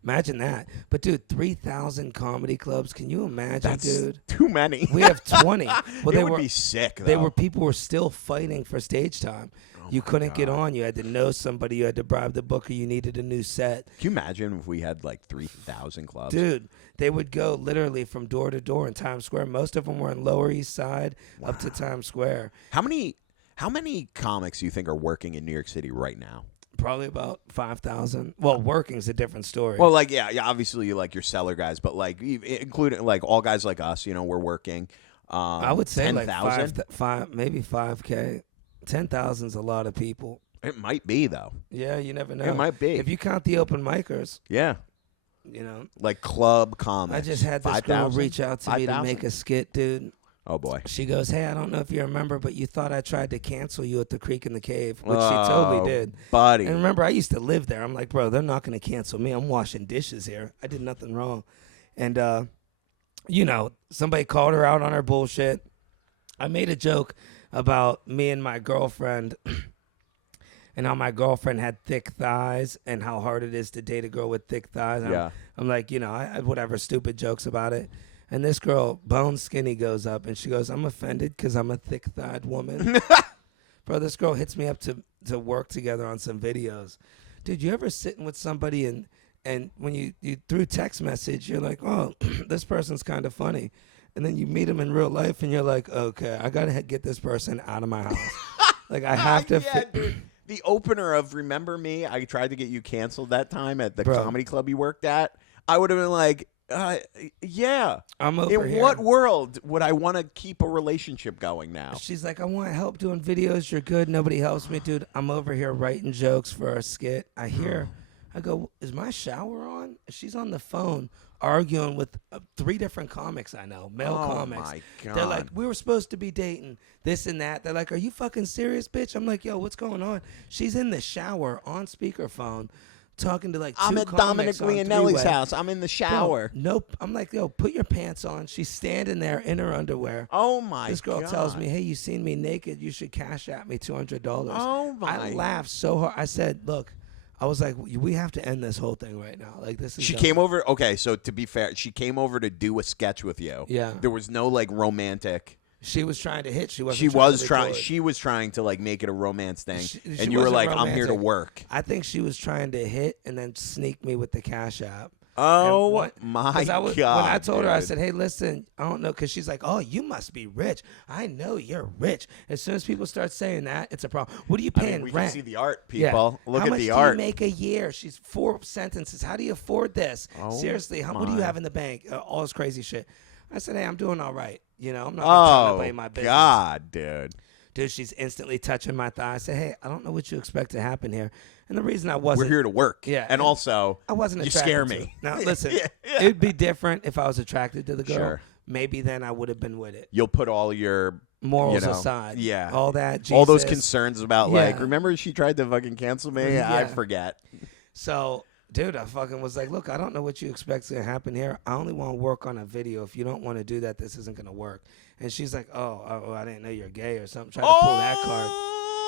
Imagine that. But dude, 3,000 comedy clubs. Can you imagine, That's dude? too many. We have 20. Well, it they would were be sick, though. They were people were still fighting for stage time. You couldn't get on. You had to know somebody. You had to bribe the booker. You needed a new set. Can you imagine if we had like 3,000 clubs? Dude, they would go literally from door to door in Times Square. Most of them were in Lower East Side up to Times Square. How many comics do you think are working in New York City right now? Probably about 5,000. Well, working's a different story. Well, like yeah, obviously you like your cellar guys, but like including like all guys like us, we're working. I would say 10,000? like five, maybe 5K. 10,000's a lot of people. It might be though. Yeah, you never know. It might be. If you count the open micers, Yeah, you like club comics. I just had this girl 5,000? reach out to me to 5,000? make a skit, dude. Oh boy. She goes, hey, I don't know if you remember, but you thought I tried to cancel you at the Creek in the Cave, which she totally did. buddy. And remember, I used to live there. I'm like, bro, they're not going to cancel me. I'm washing dishes here. I did nothing wrong. And, somebody called her out on her bullshit. I made a joke about me and my girlfriend and how my girlfriend had thick thighs and how hard it is to date a girl with thick thighs. Yeah. I'm like, I had whatever stupid jokes about it. And this girl, bone skinny, goes up and she goes, I'm offended because I'm a thick-thighed woman. Bro, this girl hits me up to work together on some videos. Dude, you ever sitting with somebody and when you through text message, you're like, oh, this person's kind of funny. And then you meet them in real life and you're like, okay, I got to get this person out of my house. Like, I have to Dude. The opener of Remember Me, I tried to get you canceled that time at the Bro. comedy club you worked at. I would have been like, yeah. I'm over In here. what world would I want to keep a relationship going now? She's like, I want help doing videos. You're good. Nobody helps me, dude. I'm over here writing jokes for a skit. I go, is my shower on? She's on the phone arguing with 3 different comics I know, male comics. My God. They're like, we were supposed to be dating, this and that. They're like, are you fucking serious, bitch? I'm like, yo, what's going on? She's in the shower on speakerphone talking to like 2 I'm at comics Dominic on Leonelli's three-way. house. I'm in the Bro, shower. nope. I'm like, yo, put your pants on. She's standing there in her underwear. Oh my This girl God. tells me, hey, you seen me naked? You should cash at me $200. Oh, my. I laughed so hard. I said, look, I was like, we have to end this whole thing right now. Like, this is She done. came over. Okay, so to be fair, she came over to do a sketch with you. Yeah. There was no like romantic. She was trying to hit. She wasn't. She trying was to trying. record. She was trying to like make it a romance thing, She and you were wasn't like, "I'm here to romantic. work." I think she was trying to hit and then sneak me with the cash app. Oh my 'cause God! when I told her, I dude. said, hey, listen, I don't know, because she's like, oh, you must be rich. I know you're rich. As soon as people start saying that, it's a problem. What are you I paying mean, we rent? can see the art, Yeah. people. Look How at much the do art. you make a year? She's 4 sentences. How do you afford this? Oh, Seriously, what do you my. have in the bank? All this crazy shit. I said, hey, I'm doing all right. I'm not going to tell nobody Oh my business. God, dude! Dude, she's instantly touching my thigh. I say, hey, I don't know what you expect to happen here. And the reason I wasn't. We're here to work. Yeah. And also, I wasn't you attracted scare to me. it. Now, listen, Yeah. it'd be different if I was attracted to the girl. Sure. Maybe then I would have been with it. You'll put all your Morals you know, aside. Yeah. All that. Jesus. All those concerns about, like, Yeah. remember she tried to fucking cancel me? Yeah. I forget. So, dude, I fucking was like, look, I don't know what you expect to happen here. I only want to work on a video. If you don't want to do that, this isn't going to work. And she's like, oh, I didn't know you're gay or something. Trying to pull that card.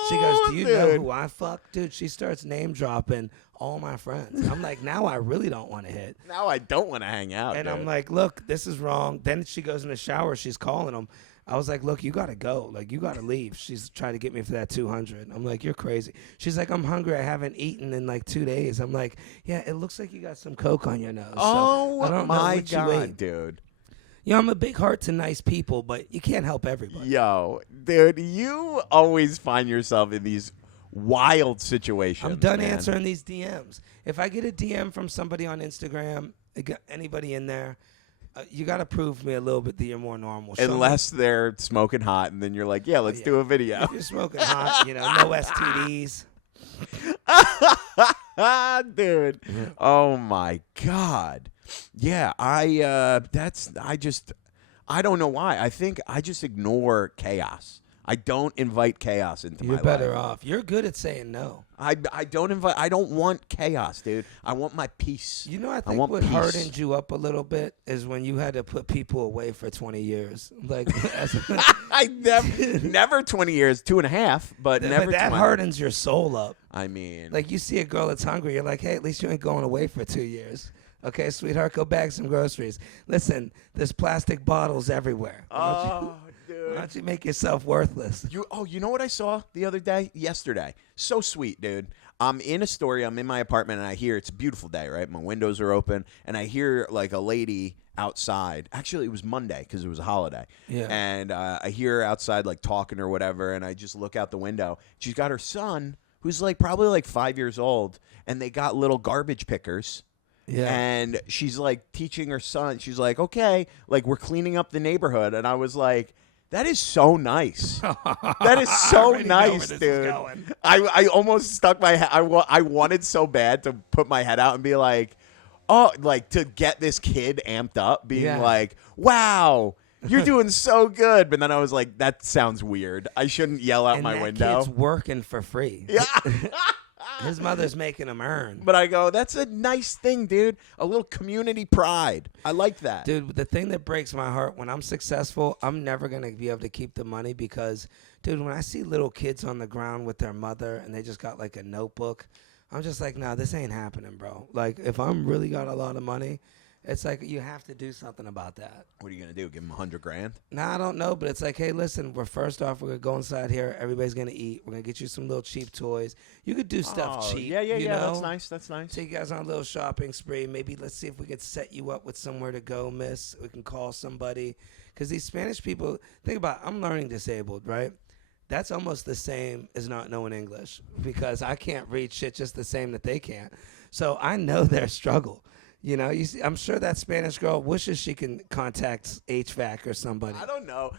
She goes, do you know who I fuck? Dude, she starts name dropping all my friends. I'm like, now I really don't want to hit. Now I don't want to hang out, And dude. I'm like, look, this is wrong. Then she goes in the shower. She's calling him. I was like, look, you got to go. Like, you got to leave. She's trying to get me for that 200. I'm like, you're crazy. She's like, I'm hungry. I haven't eaten in like 2 days. I'm like, yeah, it looks like you got some Coke on your nose. Oh, so I don't know my what you God, ate. dude. You know, I'm a big heart to nice people, but you can't help everybody. Yo, dude, you always find yourself in these wild situations. I'm done man. answering these DMs. If I get a DM from somebody on Instagram, anybody in there, you got to prove me a little bit that you're more normal. Show me- Unless they're smoking hot, and then you're like, yeah, let's do a video. If you're smoking hot, no STDs. Dude. Oh my God. Yeah, I don't know why. I think I just ignore chaos. I don't invite chaos into my You're life. better off. You're good at saying no. I don't want chaos, dude. I want my peace. You know, I I think want what peace. hardened you up a little bit is when you had to put people away for 20 years. Like, I never 20 years, 2.5, but never but that 20. hardens your soul up. I mean, Like, you see a girl that's hungry, you're like, hey, at least you ain't going away for 2 years. Okay, sweetheart, go bag some groceries. Listen, there's plastic bottles everywhere. Why don't you make yourself worthless? You know what I saw the other day? Yesterday. So sweet, dude. I'm in a story. I'm in my apartment, and I hear it's a beautiful day, right? My windows are open, and I hear like a lady outside. Actually, it was Monday because it was a holiday. Yeah. And I hear her outside like talking or whatever, and I just look out the window. She's got her son, who's like probably like 5 years old, and they got little garbage pickers. Yeah. And she's like teaching her son. She's like, okay, like we're cleaning up the neighborhood. And I was like, that is so nice. That is so nice, dude. I almost stuck my head. I wanted so bad to put my head out and be like, oh, like to get this kid amped up, being like, wow, you're doing so good. But then I was like, that sounds weird. I shouldn't yell out And my that window. kid's working for free. Yeah. His mother's making him earn. But I go, that's a nice thing, dude. A little community pride. I like that. Dude, the thing that breaks my heart, when I'm successful, I'm never going to be able to keep the money because, dude, when I see little kids on the ground with their mother and they just got like a notebook, I'm just like, nah, this ain't happening, bro. Like, if I'm really got a lot of money, it's like you have to do something about that. What are you going to do? Give him $100,000? Nah, I don't know, but it's like, hey, listen, we're going to go inside here. Everybody's going to eat. We're going to get you some little cheap toys. You could do stuff cheap. Yeah. you know? That's nice. That's nice. Take you guys on a little shopping spree. Maybe let's see if we could set you up with somewhere to go, miss. We can call somebody. Because these Spanish people, think about it, I'm learning disabled, right? That's almost the same as not knowing English because I can't read shit just the same that they can't. So I know their struggle. You know, you see, I'm sure that Spanish girl wishes she can contact HVAC or somebody. I don't know.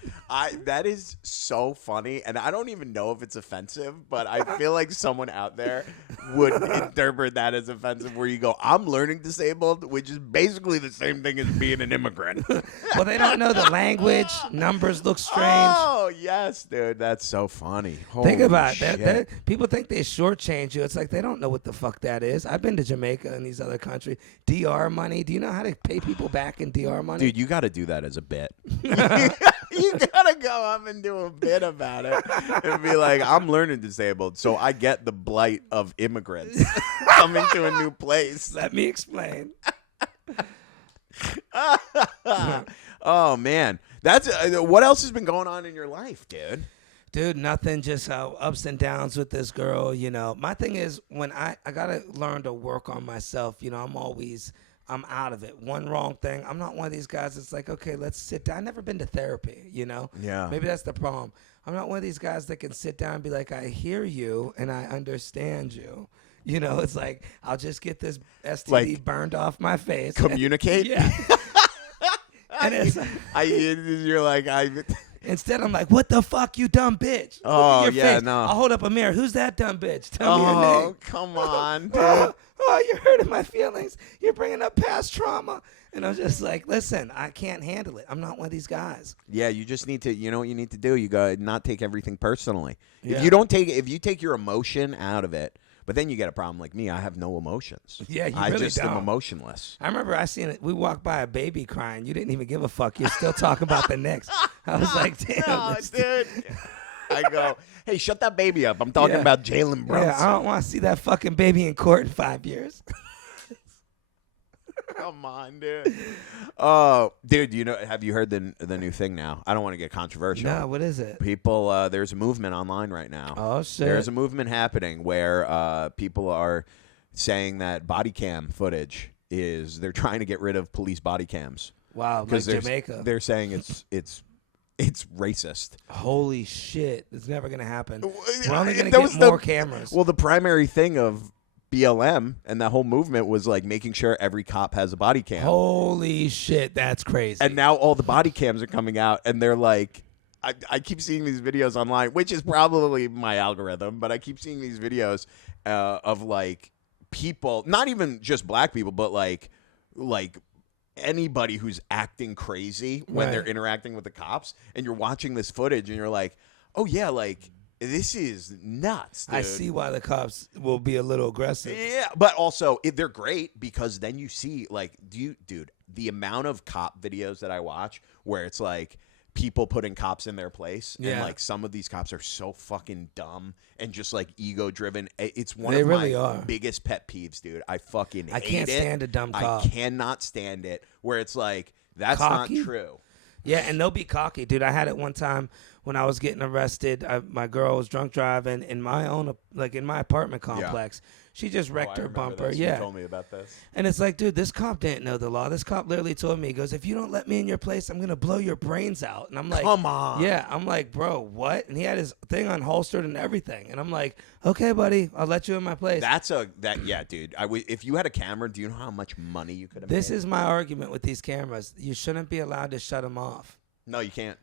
That is so funny, and I don't even know if it's offensive, but I feel like someone out there would interpret that as offensive where you go, I'm learning disabled, which is basically the same thing as being an immigrant. Well, they don't know the language. Numbers look strange. Oh, yes, dude. That's so funny. Think Holy about shit. that. People think they shortchange you. It's like they don't know what the fuck that is. I've been to Jamaica and these other countries. DR money. Do you know how to pay people back in DR money? Dude, you got to do that as a bit. You got to go up and do a bit about it and be like, I'm learning disabled, so I get the blight of immigrants coming to a new place. Let me explain. Oh, man. That's what else has been going on in your life, dude? Dude, nothing, just ups and downs with this girl, you know. My thing is when I got to learn to work on myself, you know, I'm out of it. One wrong thing. I'm not one of these guys that's like, okay, let's sit down. I've never been to therapy, you know? Yeah. Maybe that's the problem. I'm not one of these guys that can sit down and be like, I hear you and I understand you. You know, it's like, I'll just get this STD Like, burned off my face. Communicate? Yeah. And it's, You're like, Instead, I'm like, what the fuck, you dumb bitch? Look Oh, at your yeah, face. no. I'll hold up a mirror. Who's that dumb bitch? Tell me your Oh, name. come on, dude. Oh, you're hurting my feelings. You're bringing up past trauma. And I'm just like, listen, I can't handle it. I'm not one of these guys. Yeah, you just need to. You know what you need to do? You got to not take everything personally. Yeah. If you take your emotion out of it, but then you get a problem like me. I have no emotions. Yeah, you I really just am don't. emotionless. I remember I seen it. We walked by a baby crying. You didn't even give a fuck. You're still talking about the Knicks. I was like, damn. Oh, this- dude. I go, hey, shut that baby up. I'm talking Yeah. about Jalen Brunson. Yeah, I don't want to see that fucking baby in court in 5 years. Come on, dude. Oh, dude, have you heard the new thing now? I don't want to get controversial. No, what is it? People, there's a movement online right now. Oh, shit. There's a movement happening where people are saying that body cam footage they're trying to get rid of police body cams. Wow, like Jamaica. They're saying it's racist. Holy shit. It's never going to happen. We're only going to That get was more cameras. Well, the primary thing of BLM and that whole movement was like making sure every cop has a body cam. Holy shit, that's crazy. And now all the body cams are coming out, and they're like, I keep seeing these videos online, which is probably my algorithm, but I keep seeing these videos of like people, not even just black people, but like anybody who's acting crazy when Right. they're interacting with the cops, and you're watching this footage, and you're like, oh yeah, like this is nuts, dude. I see why the cops will be a little aggressive. Yeah, but also they're great because then you see like, dude, the amount of cop videos that I watch where it's like people putting cops in their place, and Yeah. like some of these cops are so fucking dumb and just like ego driven. It's one They of really my are. biggest pet peeves, dude. I fucking hate I can't it. stand a dumb cop. I cannot stand it where it's like that's Cocky? not true. Yeah, and they'll be cocky, dude. I had it one time when I was getting arrested. My girl was drunk driving in my own, like in my apartment complex. She just wrecked her bumper. You Yeah, told me about this. and it's like, dude, this cop didn't know the law. This cop literally told me, he goes, if you don't let me in your place, I'm gonna blow your brains out. And I'm like, Come on. Yeah, I'm like, bro, what? And he had his thing unholstered and everything. And I'm like, okay, buddy, I'll let you in my place. Yeah, dude. If you had a camera, do you know how much money you could have This made? is my argument with these cameras. You shouldn't be allowed to shut them off. No, you can't.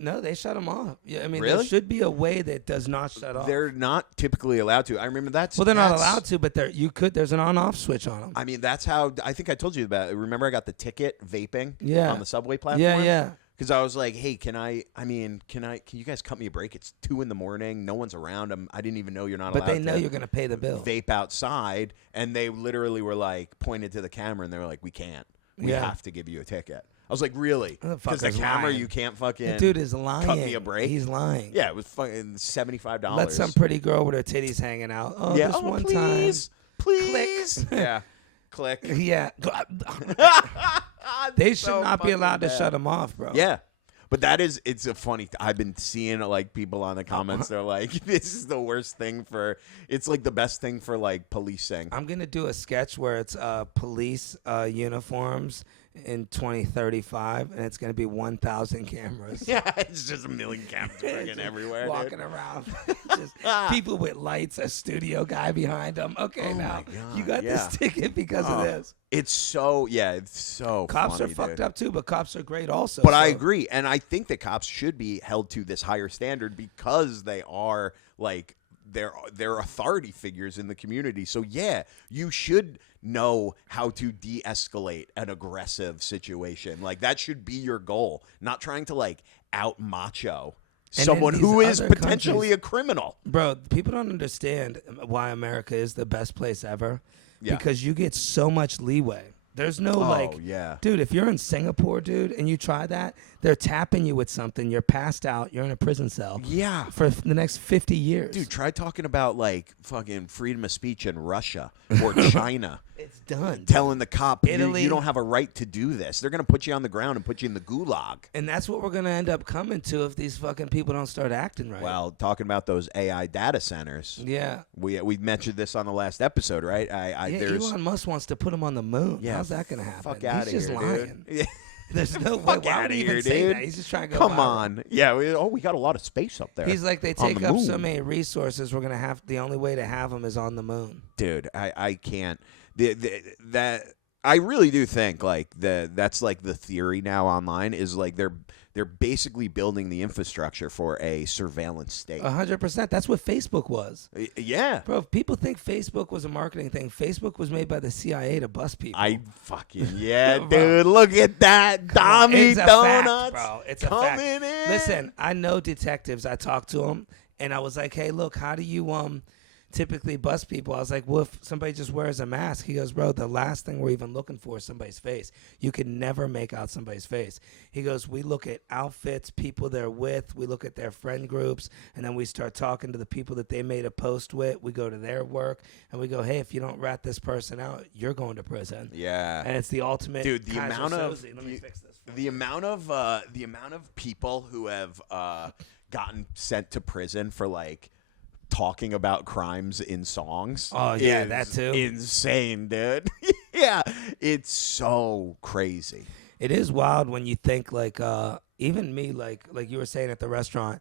No, they shut them off. Yeah, I mean, Really? there should be a way that does not shut off. They're not typically allowed to. I remember that's Well, they're not that's- allowed to, but you could. There's an on-off switch on them. I mean, that's how I think I told you about it. Remember I got the ticket vaping Yeah. on the subway platform? Yeah. Because I was like, hey, can you guys cut me a break? It's 2 a.m. No one's around. I didn't even know you're not But allowed they know to you're going to pay the bill. vape outside. And they literally were like, pointed to the camera and they were like, we can't. We Yeah. have to give you a ticket. I was like, really? Who the Because the fuck is camera, lying? you can't fucking The dude is lying. cut me a break? He's lying. Yeah, it was fucking $75. Let some pretty girl with her titties hanging out. Oh, yeah. this Oh, one please. Click. Yeah. Click. time. Yeah. They should So not be fucking allowed to bad. shut them off, bro. Yeah. But it's a funny, I've been seeing like people on the comments, they're like, this is the worst thing it's like the best thing for like policing. I'm going to do a sketch where it's police uniforms in 2035, and it's going to be 1,000 cameras. Yeah, it's just a million cameras working everywhere. Walking Dude. around. Just people with lights, a studio guy behind them. Okay, Oh now my God, you got yeah. this ticket because of this. It's so Cops funny, are fucked dude. up too, but cops are great also. But I so- agree. And I think that cops should be held to this higher standard because they are like they're authority figures in the community. So yeah, you should know how to de-escalate an aggressive situation. Like that should be your goal, not trying to like out macho And someone in who these is other potentially countries- a criminal. Bro, people don't understand why America is the best place ever. Yeah. Because you get so much leeway. There's no yeah. dude, if you're in Singapore, dude, and you try that, they're tapping you with something. You're passed out. You're in a prison cell. Yeah. For the next 50 years. Dude, try talking about like fucking freedom of speech in Russia or China. It's done. Telling the cop, Italy. you don't have a right to do this. They're going to put you on the ground and put you in the gulag. And that's what we're going to end up coming to if these fucking people don't start acting right. Well, talking about those AI data centers, Yeah. we mentioned this on the last episode, right? Yeah, There's Elon Musk wants to put him on the moon. Yeah, How's that going to happen? fuck out of He's here, just lying. dude. Yeah. There's no way. Fuck Why out would of he even here, say dude. that? He's just trying to go Come viral. on, yeah. We got a lot of space up there. He's like, they on take the up so moon. many resources. We're gonna have the only way to have them is on the moon. Dude, I can't. I really do think like that's like the theory now online is like they're basically building the infrastructure for a surveillance state. 100%. That's what Facebook was. Yeah. Bro, if people think Facebook was a marketing thing, Facebook was made by the CIA to bust people. I fucking yeah, Bro. dude. Look at that, Dommy It's a Donuts, fact, bro. It's coming a fact. in. Listen, I know detectives. I talked to them, and I was like, "Hey, look, how do you typically bust people?" I was like, "Well, if somebody just wears a mask," he goes, "Bro, the last thing we're even looking for is somebody's face. You can never make out somebody's face." He goes, "We look at outfits, people they're with, we look at their friend groups, and then we start talking to the people that they made a post with. We go to their work, and we go, hey, if you don't rat this person out, you're going to prison." Yeah, and it's the ultimate. dude. The Kaiser amount of Soze. Let me fix this. the amount of people who have gotten sent to prison for like talking about crimes in songs. Oh yeah, is that too. Insane, dude. Yeah, it's so crazy. It is wild when you think like even me like you were saying at the restaurant,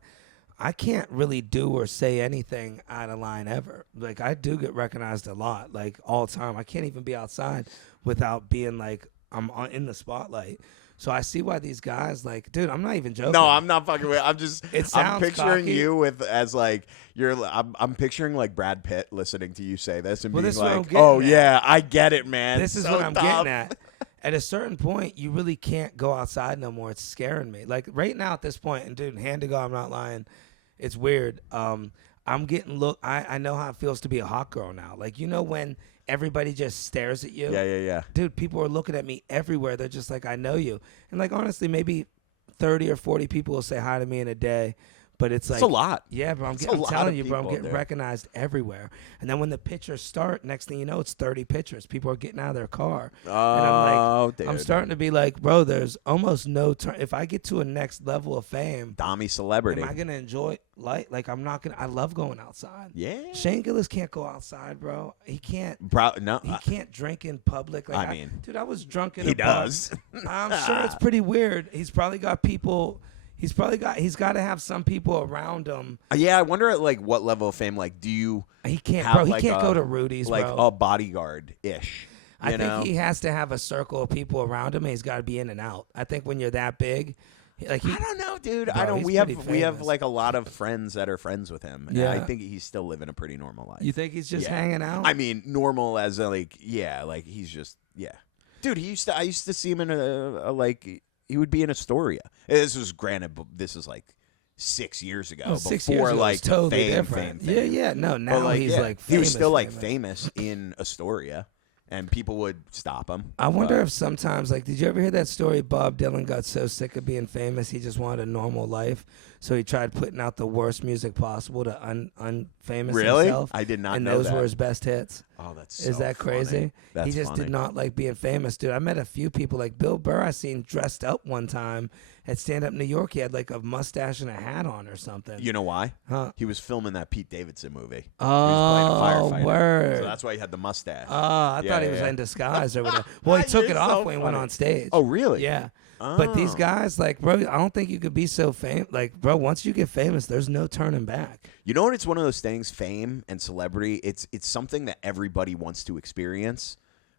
I can't really do or say anything out of line ever. Like I do get recognized a lot, like all the time. I can't even be outside without being like I'm in the spotlight. So I see why these guys like, dude, I'm not even joking. No, I'm not fucking with. I'm just. It sounds I'm picturing cocky. you with as like you're. I'm picturing like Brad Pitt listening to you say this and Well, being this is what I'm like, getting "Oh at. yeah, I get it, man." This is So what I'm tough. getting at. At a certain point, you really can't go outside no more. It's scaring me. Like right now at this point, and dude, hand to God, I'm not lying. It's weird. I'm getting I know how it feels to be a hot girl now. Like when everybody just stares at you. Yeah. Dude, people are looking at me everywhere. They're just like, I know you. And like honestly, maybe 30 or 40 people will say hi to me in a day. But it's like It's a lot. Yeah, bro. I'm It's a lot telling of you, bro. I'm people, getting dude. recognized everywhere. And then when the pictures start, next thing you know, it's 30 pictures. People are getting out of their car. Oh, and I'm like, dude. I'm starting to be like, bro, there's almost no turn. If I get to a next level of fame, Dommy celebrity. am I gonna enjoy life? Like I'm not gonna. I love going outside. Yeah. Shane Gillis can't go outside, bro. He can't. No. He can't drink in public. Like I mean, dude, I was drunk in he a bar. does. I'm sure it's pretty weird. He's probably got people. He's got to have some people around him. Yeah, I wonder at like what level of fame. Like, do you? He can't, have, bro. He like, can't a- go to Rudy's, like bro. a bodyguard ish. I think he has to have a circle of people around him, and he's got to be in and out. I think when you're that big, like I don't know, dude. Bro, I don't. he's We have pretty famous. like a lot of friends that are friends with him. And Yeah. I think he's still living a pretty normal life. you think he's just Yeah. hanging out. I mean, normal as a, like, yeah, like he's just, yeah. Dude, I used to see him in a like, he would be in Astoria. This was granted, but this is like 6 years ago. Oh, before 6 years ago, like it's totally fame, different. fame. Yeah. No, now But, like, he's yeah, like he was famous, still like famous. famous in Astoria, and people would stop him. I wonder if sometimes, like, did you ever hear that story? Bob Dylan got so sick of being famous, he just wanted a normal life. So he tried putting out the worst music possible to unfamous Really? himself. I did not and know those that. were his best hits. Oh, that's Is so that funny. crazy? That's He just funny. did not like being famous, dude. I met a few people like Bill Burr. I seen dressed up one time at Stand Up New York. He had like a mustache and a hat on or something. You know why? Huh? He was filming that Pete Davidson movie. He Oh, was playing a firefighter. word. So that's why he had the mustache. Oh, I Yeah, thought he was yeah. in disguise or whatever. Well, he took You're it off so when he went funny. on stage. Oh, really? Yeah. But these Oh. guys, like, bro, I don't think you could be so famous. Like, bro, once you get famous, there's no turning back. You know what? It's one of those things, fame and celebrity, it's something that everybody wants to experience,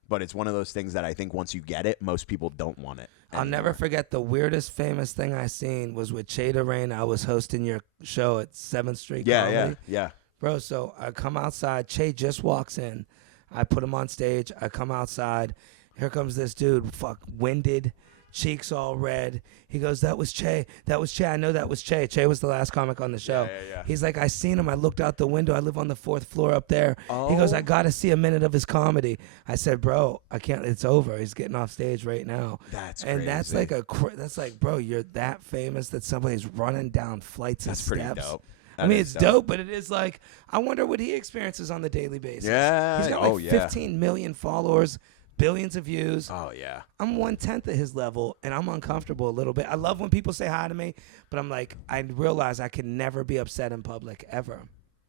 but it's one of those things that I think once you get it, most people don't want it. I'll never forget the weirdest famous thing I seen was with Che Rain. I was hosting your show at 7th Street Comedy. Yeah. Bro, so I come outside. Che just walks in. I put him on stage. I come outside. Here comes this dude, winded, cheeks all red. He goes, that was Che. That was Che. I know that was Che. Che was the last comic on the show. Yeah. He's like, I seen him. I looked out the window. I live on the 4th floor up there. He goes, I got to see a minute of his comedy. I said, bro, I can't. It's over. He's getting off stage right now. That's and that's crazy. like that's like, bro, you're that famous that somebody's running down flights That's of pretty steps. dope. I That mean, is it's dope, but it is like, I wonder what he experiences on the daily basis. Yeah. He's got Oh, like yeah. 15 million followers, billions of views. Oh, yeah. I'm 1/10 of his level, and I'm uncomfortable a little bit. I love when people say hi to me, but I'm like, I realize I can never be upset in public, ever.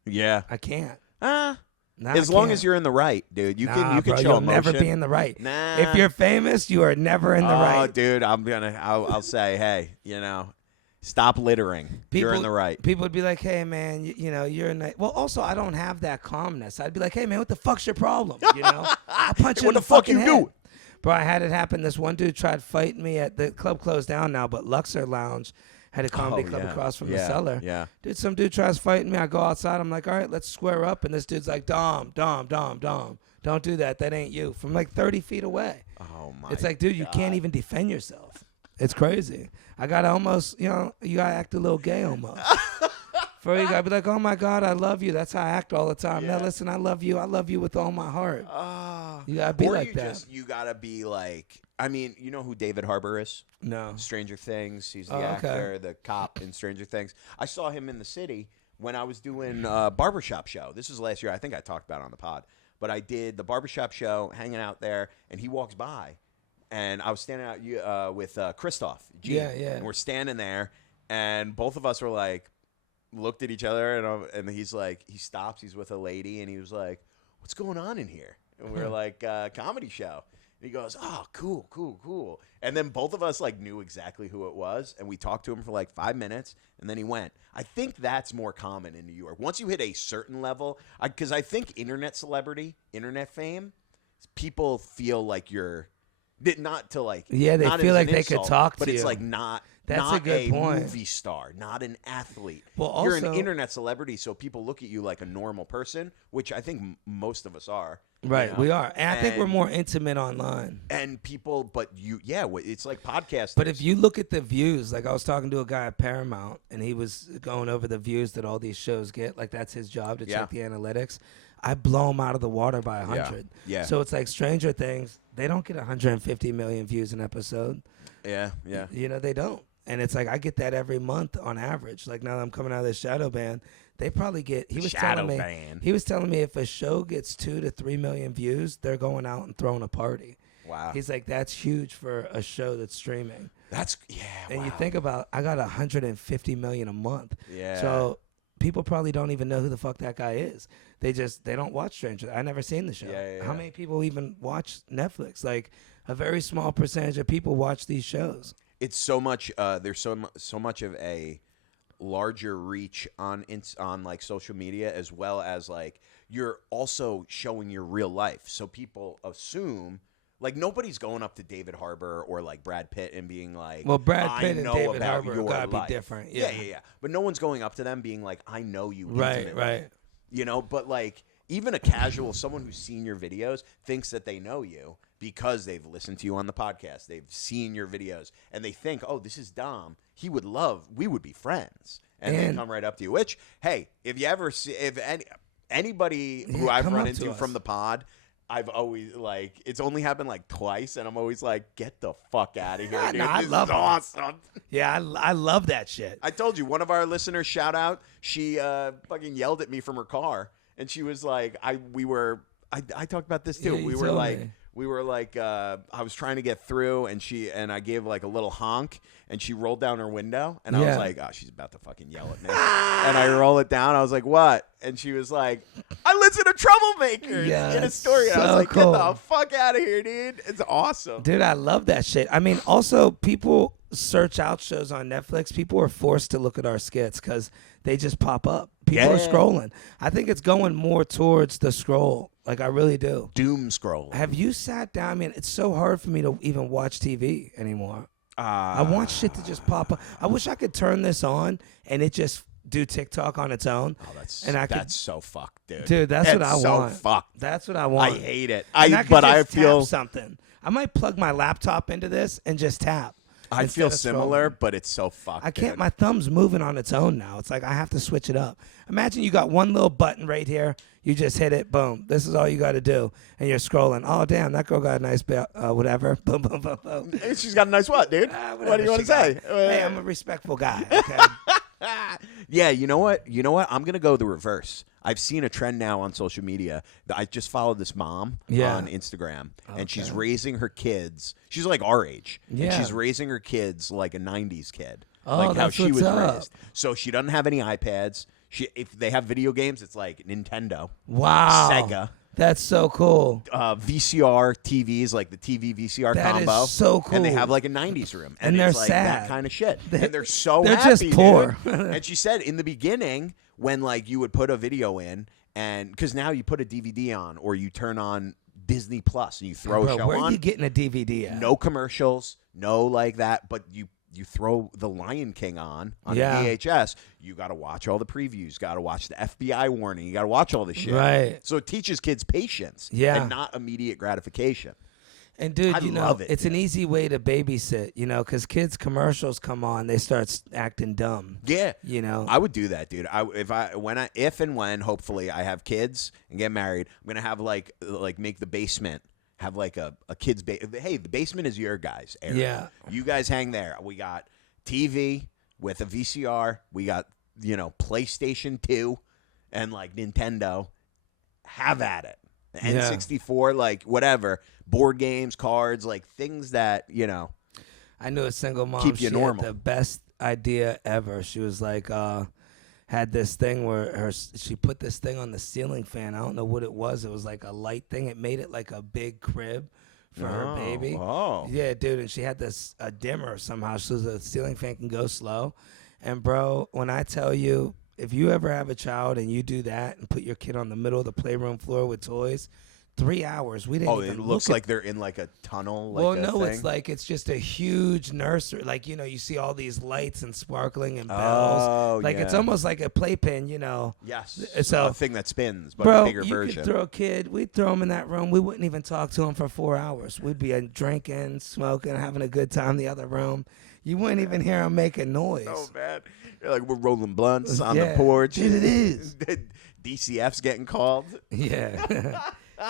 Yeah. I can't. Ah. Nah, As I long can't. as you're in the right, dude. You can bro, show you'll emotion. never be in the right. Nah. If you're famous, you are never in the right. Oh, dude, I'll say, hey, stop littering. You're in the right. People would be like, hey, man, you're in the... Well, also, I don't have that calmness. I'd be like, hey, man, what the fuck's your problem? I'll punch you What in the the fuck fucking you head. do? Bro, I had it happen. This one dude tried fighting me at the club closed down now, but Luxor Lounge had a comedy club across from the cellar. Yeah. Dude, some dude tries fighting me. I go outside. I'm like, all right, let's square up. And this dude's like, Dom. Don't do that. That ain't you. From like 30 feet away. Oh, my It's like, dude, you can't even defend yourself. It's crazy. I got to almost, you got to act a little gay almost. For you got to be like, oh, my God, I love you. That's how I act all the time. Yeah. Now, listen, I love you. I love you with all my heart. You got to be like that. You got to be like, I mean, you know who David Harbour is? No. Stranger Things. He's the actor, the cop in Stranger Things. I saw him in the city when I was doing a barbershop show. This was last year. I think I talked about it on the pod. But I did the barbershop show, hanging out there, and he walks by. And I was standing out with Christoph. G, Yeah. And we're standing there, and both of us were like, looked at each other, and he's like, he stops. He's with a lady, and he was like, what's going on in here? And we were like, comedy show. And he goes, oh, cool. And then both of us like knew exactly who it was, and we talked to him for like 5 minutes, and then he went. I think that's more common in New York. Once you hit a certain level, because I think internet celebrity, internet fame, people feel like you're not to like. Yeah, they not feel as like an they insult, could talk but to it's you. like not. That's not a good point. Movie star, not an athlete. Well, you're an also- internet celebrity, so people look at you like a normal person, which I think most of us are. Right, you know? we are. And I think we're And- more intimate online. And people, but it's like podcasting. But if you look at the views, like I was talking to a guy at Paramount, and he was going over the views that all these shows get. Like that's his job to check the analytics. I blow him out of the water by 100. Yeah. So it's like Stranger Things. They don't get 150 million views an episode. yeah. They don't. And it's like I get that every month on average. Like now that I'm coming out of this shadow band, they probably get. He was telling me if a show gets 2 to 3 million views, they're going out and throwing a party. Wow. He's like, that's huge for a show that's streaming. That's And wow. you think about, I got 150 million a month. Yeah. So people probably don't even know who the fuck that guy is. They don't watch Stranger. I never seen the show. Yeah. How many people even watch Netflix? Like a very small percentage of people watch these shows. It's so much. There's so much of a larger reach on like social media, as well as like you're also showing your real life. So people assume. Like, nobody's going up to David Harbour or, like, Brad Pitt and being like, Well, Brad Pitt I and know David about Harbour your gotta be life. different. Yeah. Yeah. But no one's going up to them being like, I know you Right. intimately. You know, but, like, even a casual, someone who's seen your videos thinks that they know you because they've listened to you on the podcast. They've seen your videos. And they think, oh, this is Dom. We would be friends. And they come right up to you. Which, hey, if you ever see, anybody who I've come run up into to us. from the pod, I've always, like, it's only happened, like, twice, and I'm always like, get the fuck out of here, dude. No, I This love is it. awesome. Yeah, I love that shit. I told you, one of our listeners, shout out, she fucking yelled at me from her car, and she was like, I talked about this, too. Yeah, you we were told like... me. We were like, I was trying to get through, and I gave like a little honk, and she rolled down her window, and I was Yeah. like, oh, she's about to fucking yell at me. And I roll it down. I was like, what? And she was like, I listen to Troublemakers Yeah, in a story. And I was so like, cool. get the fuck out of here, dude. It's awesome. Dude, I love that shit. I mean, also, people search out shows on Netflix. People are forced to look at our skits because they just pop up. People are Yeah. scrolling. I think it's going more towards the scroll. Like, I really do. Doom scroll. Have you sat down? I mean, it's so hard for me to even watch TV anymore. I want shit to just pop up. I wish I could turn this on and it just do TikTok on its own. Oh, and I could, that's so fucked, dude. dude, that's what I so want. fucked. That's what I want. I hate it. And I could But just I feel tap something. I might plug my laptop into this and just tap. I instead feel of similar, scrolling. but it's so fucked. I can't. dude. My thumb's moving on its own now. It's like I have to switch it up. Imagine you got one little button right here. You just hit it. Boom. This is all you got to do, and you're scrolling. Oh damn, that girl got a nice whatever. Boom, boom, boom, boom. She's got a nice what, dude? What do Whatever you want she to say? got. Hey, I'm a respectful guy. Okay. Yeah, you know what? I'm gonna go the reverse. I've seen a trend now on social media. I just followed this mom on Instagram, and she's raising her kids. She's like our age, and Yeah. she's raising her kids like a '90s kid, Oh, like how that's she what's was up. raised. So she doesn't have any iPads. If they have video games, it's like Nintendo, Wow. Sega. That's so cool. VCR TVs, like the TV VCR That is combo. so cool. And they have like a 90s room. And it's they're like sad. that kind of shit. And they're so they're happy, just poor. dude. And she said in the beginning, when like you would put a video in, and because now you put a DVD on or you turn on Disney Plus, and you throw Bro, a show where on. are you getting a DVD at? No commercials, no like that, but you throw The Lion King on Yeah. VHS, you got to watch all the previews, got to watch the FBI warning, you got to watch all this shit. Right. So it teaches kids patience Yeah. and not immediate gratification. And dude, I you know, love it, it's an dude. easy way to babysit, you know, because kids' commercials come on, they start acting dumb. Yeah. You know, I would do that, dude. If and when hopefully I have kids and get married, I'm going to have like make the basement have like a kid's hey, the basement is your guys' area. Yeah. You guys hang there. We got TV with a VCR. We got, PlayStation 2 and like Nintendo. Have at it. N64, like whatever. Board games, cards, like things that, I knew a single mom. Keep you she normal. had the best idea ever. She was like, had this thing where she put this thing on the ceiling fan. I don't know what it was. It was like a light thing. It made it like a big crib for her baby. Oh. Yeah, dude. And she had a dimmer somehow so the ceiling fan can go slow. And bro, when I tell you, if you ever have a child and you do that and put your kid on the middle of the playroom floor with toys, 3 hours. We didn't even It looks look like they're in like a tunnel. Like well, a no, thing. it's like it's just a huge nursery. Like, you see all these lights and sparkling and bells. Oh, like it's yeah. almost like a playpen, Yes. So, A thing that spins, but bro, a bigger you version. could throw a kid. We'd throw him in that room. We wouldn't even talk to him for 4 hours. We'd be drinking, smoking, having a good time in the other room. You wouldn't even hear him make a noise. So bad. You're like, we're rolling blunts on Yeah. the porch. Shit, it is. DCF's getting called. Yeah.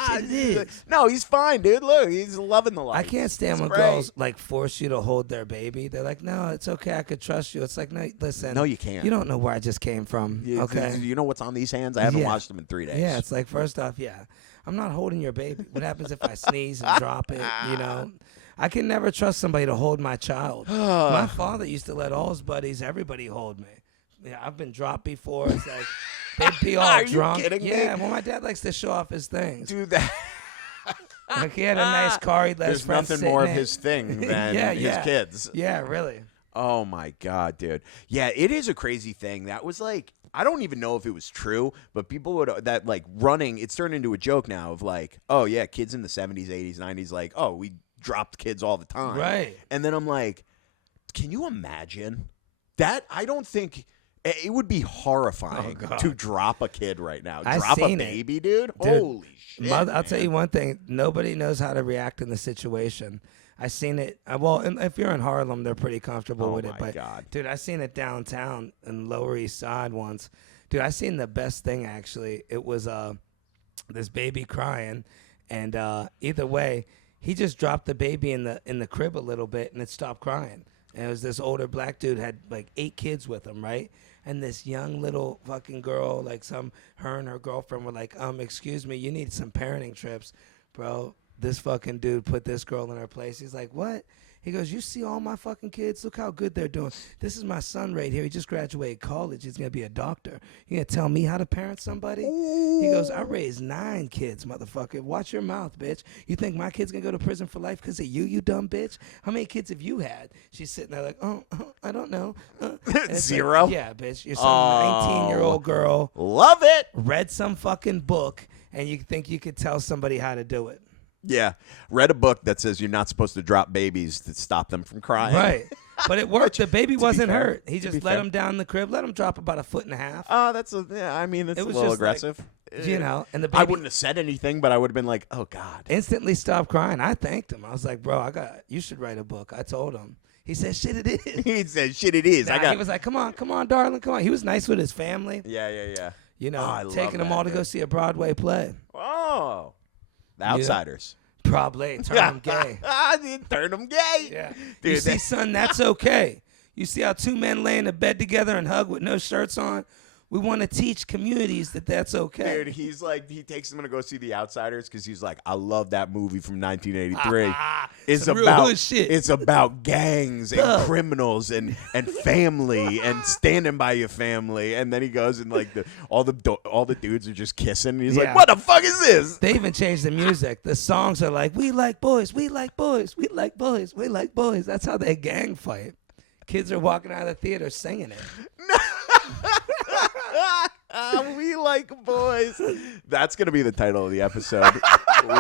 Shit, it is. No, he's fine, dude. Look, he's loving the life. I can't stand when great. girls like force you to hold their baby. They're like, no, it's okay. I could trust you. It's like, no, listen. No, you can't. You don't know where I just came from. Okay. You know what's on these hands? I haven't Yeah. washed them in 3 days. Yeah, it's like, first off, I'm not holding your baby. What happens if I sneeze and drop it, I can never trust somebody to hold my child. My father used to let all his buddies, everybody hold me. Yeah, I've been dropped before. It's like, they'd be all Are you drunk. kidding me? Yeah, well, my dad likes to show off his things. Do that. Like, he had a nice car. He'd let his There's friends nothing sit more in of it. his thing than Yeah, his yeah. kids. Yeah, really. Oh my God, dude. Yeah, it is a crazy thing. That was like, I don't even know if it was true, but people would that like running. It's turned into a joke now of like, oh yeah, kids in the 70s, 80s, 90s, like, oh, we dropped kids all the time, Right. And then I'm like, can you imagine that? I don't think. It would be horrifying Oh, God. to drop a kid right now. I've Drop a seen it. baby, dude. Dude, Holy shit! I'll tell man. you one thing. Nobody knows how to react in the situation. I seen it. Well, if you're in Harlem, they're pretty comfortable Oh with it. my But God. dude, I seen it downtown in Lower East Side once. Dude, I seen the best thing actually. It was this baby crying, and either way, he just dropped the baby in the crib a little bit, and it stopped crying. And it was this older black dude had like 8 kids with him, right? And this young little fucking girl, like her and her girlfriend were like, excuse me, you need some parenting trips. Bro, this fucking dude put this girl in her place. He's like, what? He goes, you see all my fucking kids? Look how good they're doing. This is my son right here. He just graduated college. He's going to be a doctor. You going to tell me how to parent somebody? He goes, I raised 9 kids, motherfucker. Watch your mouth, bitch. You think my kid's going to go to prison for life because of you dumb bitch? How many kids have you had? She's sitting there like, I don't know. And it's 0? Like, yeah, bitch. You're some 19-year-old girl. Love it. Read some fucking book, and you think you could tell somebody how to do it. Yeah, read a book that says you're not supposed to drop babies to stop them from crying. Right. But it worked. The baby wasn't fair. hurt. He To just be let fair. him down the crib, let him drop about 1.5 feet. Oh, that's I mean, it's It a was little just like, aggressive. And the baby I wouldn't have said anything, but I would have been like, oh God. instantly stopped crying. I thanked him. I was like, bro, you should write a book. I told him. He said, shit, it is. He said, shit, it is. He was like, come on, darling, come on. He was nice with his family. Yeah. I love taking them that, all to dude. go see a Broadway play. Oh, the Outsiders. Probably. Turn them gay. Turn them gay. Yeah. Dude, You see, son, that's okay. You see how 2 men lay in a bed together and hug with no shirts on? We want to teach communities that that's okay. Dude, he's like, he takes them to go see The Outsiders because he's like, I love that movie from 1983. It's Some real about hood shit. It's about gangs and Ugh. criminals and family and standing by your family. And then he goes and like all the dudes are just kissing. And he's Yeah. like, what the fuck is this? They even changed the music. The songs are like, we like boys, we like boys, we like boys, we like boys. That's how they gang fight. Kids are walking out of the theater singing it. We like boys. That's going to be the title of the episode.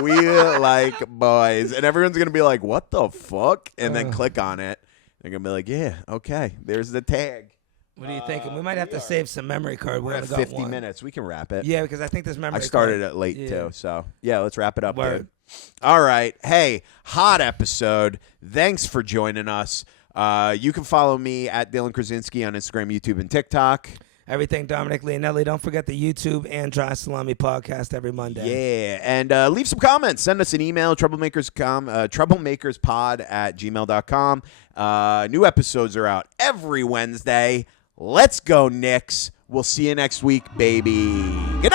We like boys. And everyone's going to be like, what the fuck? And then click on it. They're going to be like, yeah, okay, there's the tag. What are you thinking? We might have to save some memory card. We're at 50 minutes. We can wrap it. Yeah, because I think this memory I started card, it late, too. So, yeah, let's wrap it up, Word. dude. All right. Hey, hot episode. Thanks for joining us. You can follow me at Dylan Krasinski on Instagram, YouTube, and TikTok. Everything Dominic Leonelli. Don't forget the YouTube and Dry Salami podcast every Monday. Yeah, and leave some comments. Send us an email, troublemakerspod@gmail.com. New episodes are out every Wednesday. Let's go, Knicks. We'll see you next week, baby. Good night.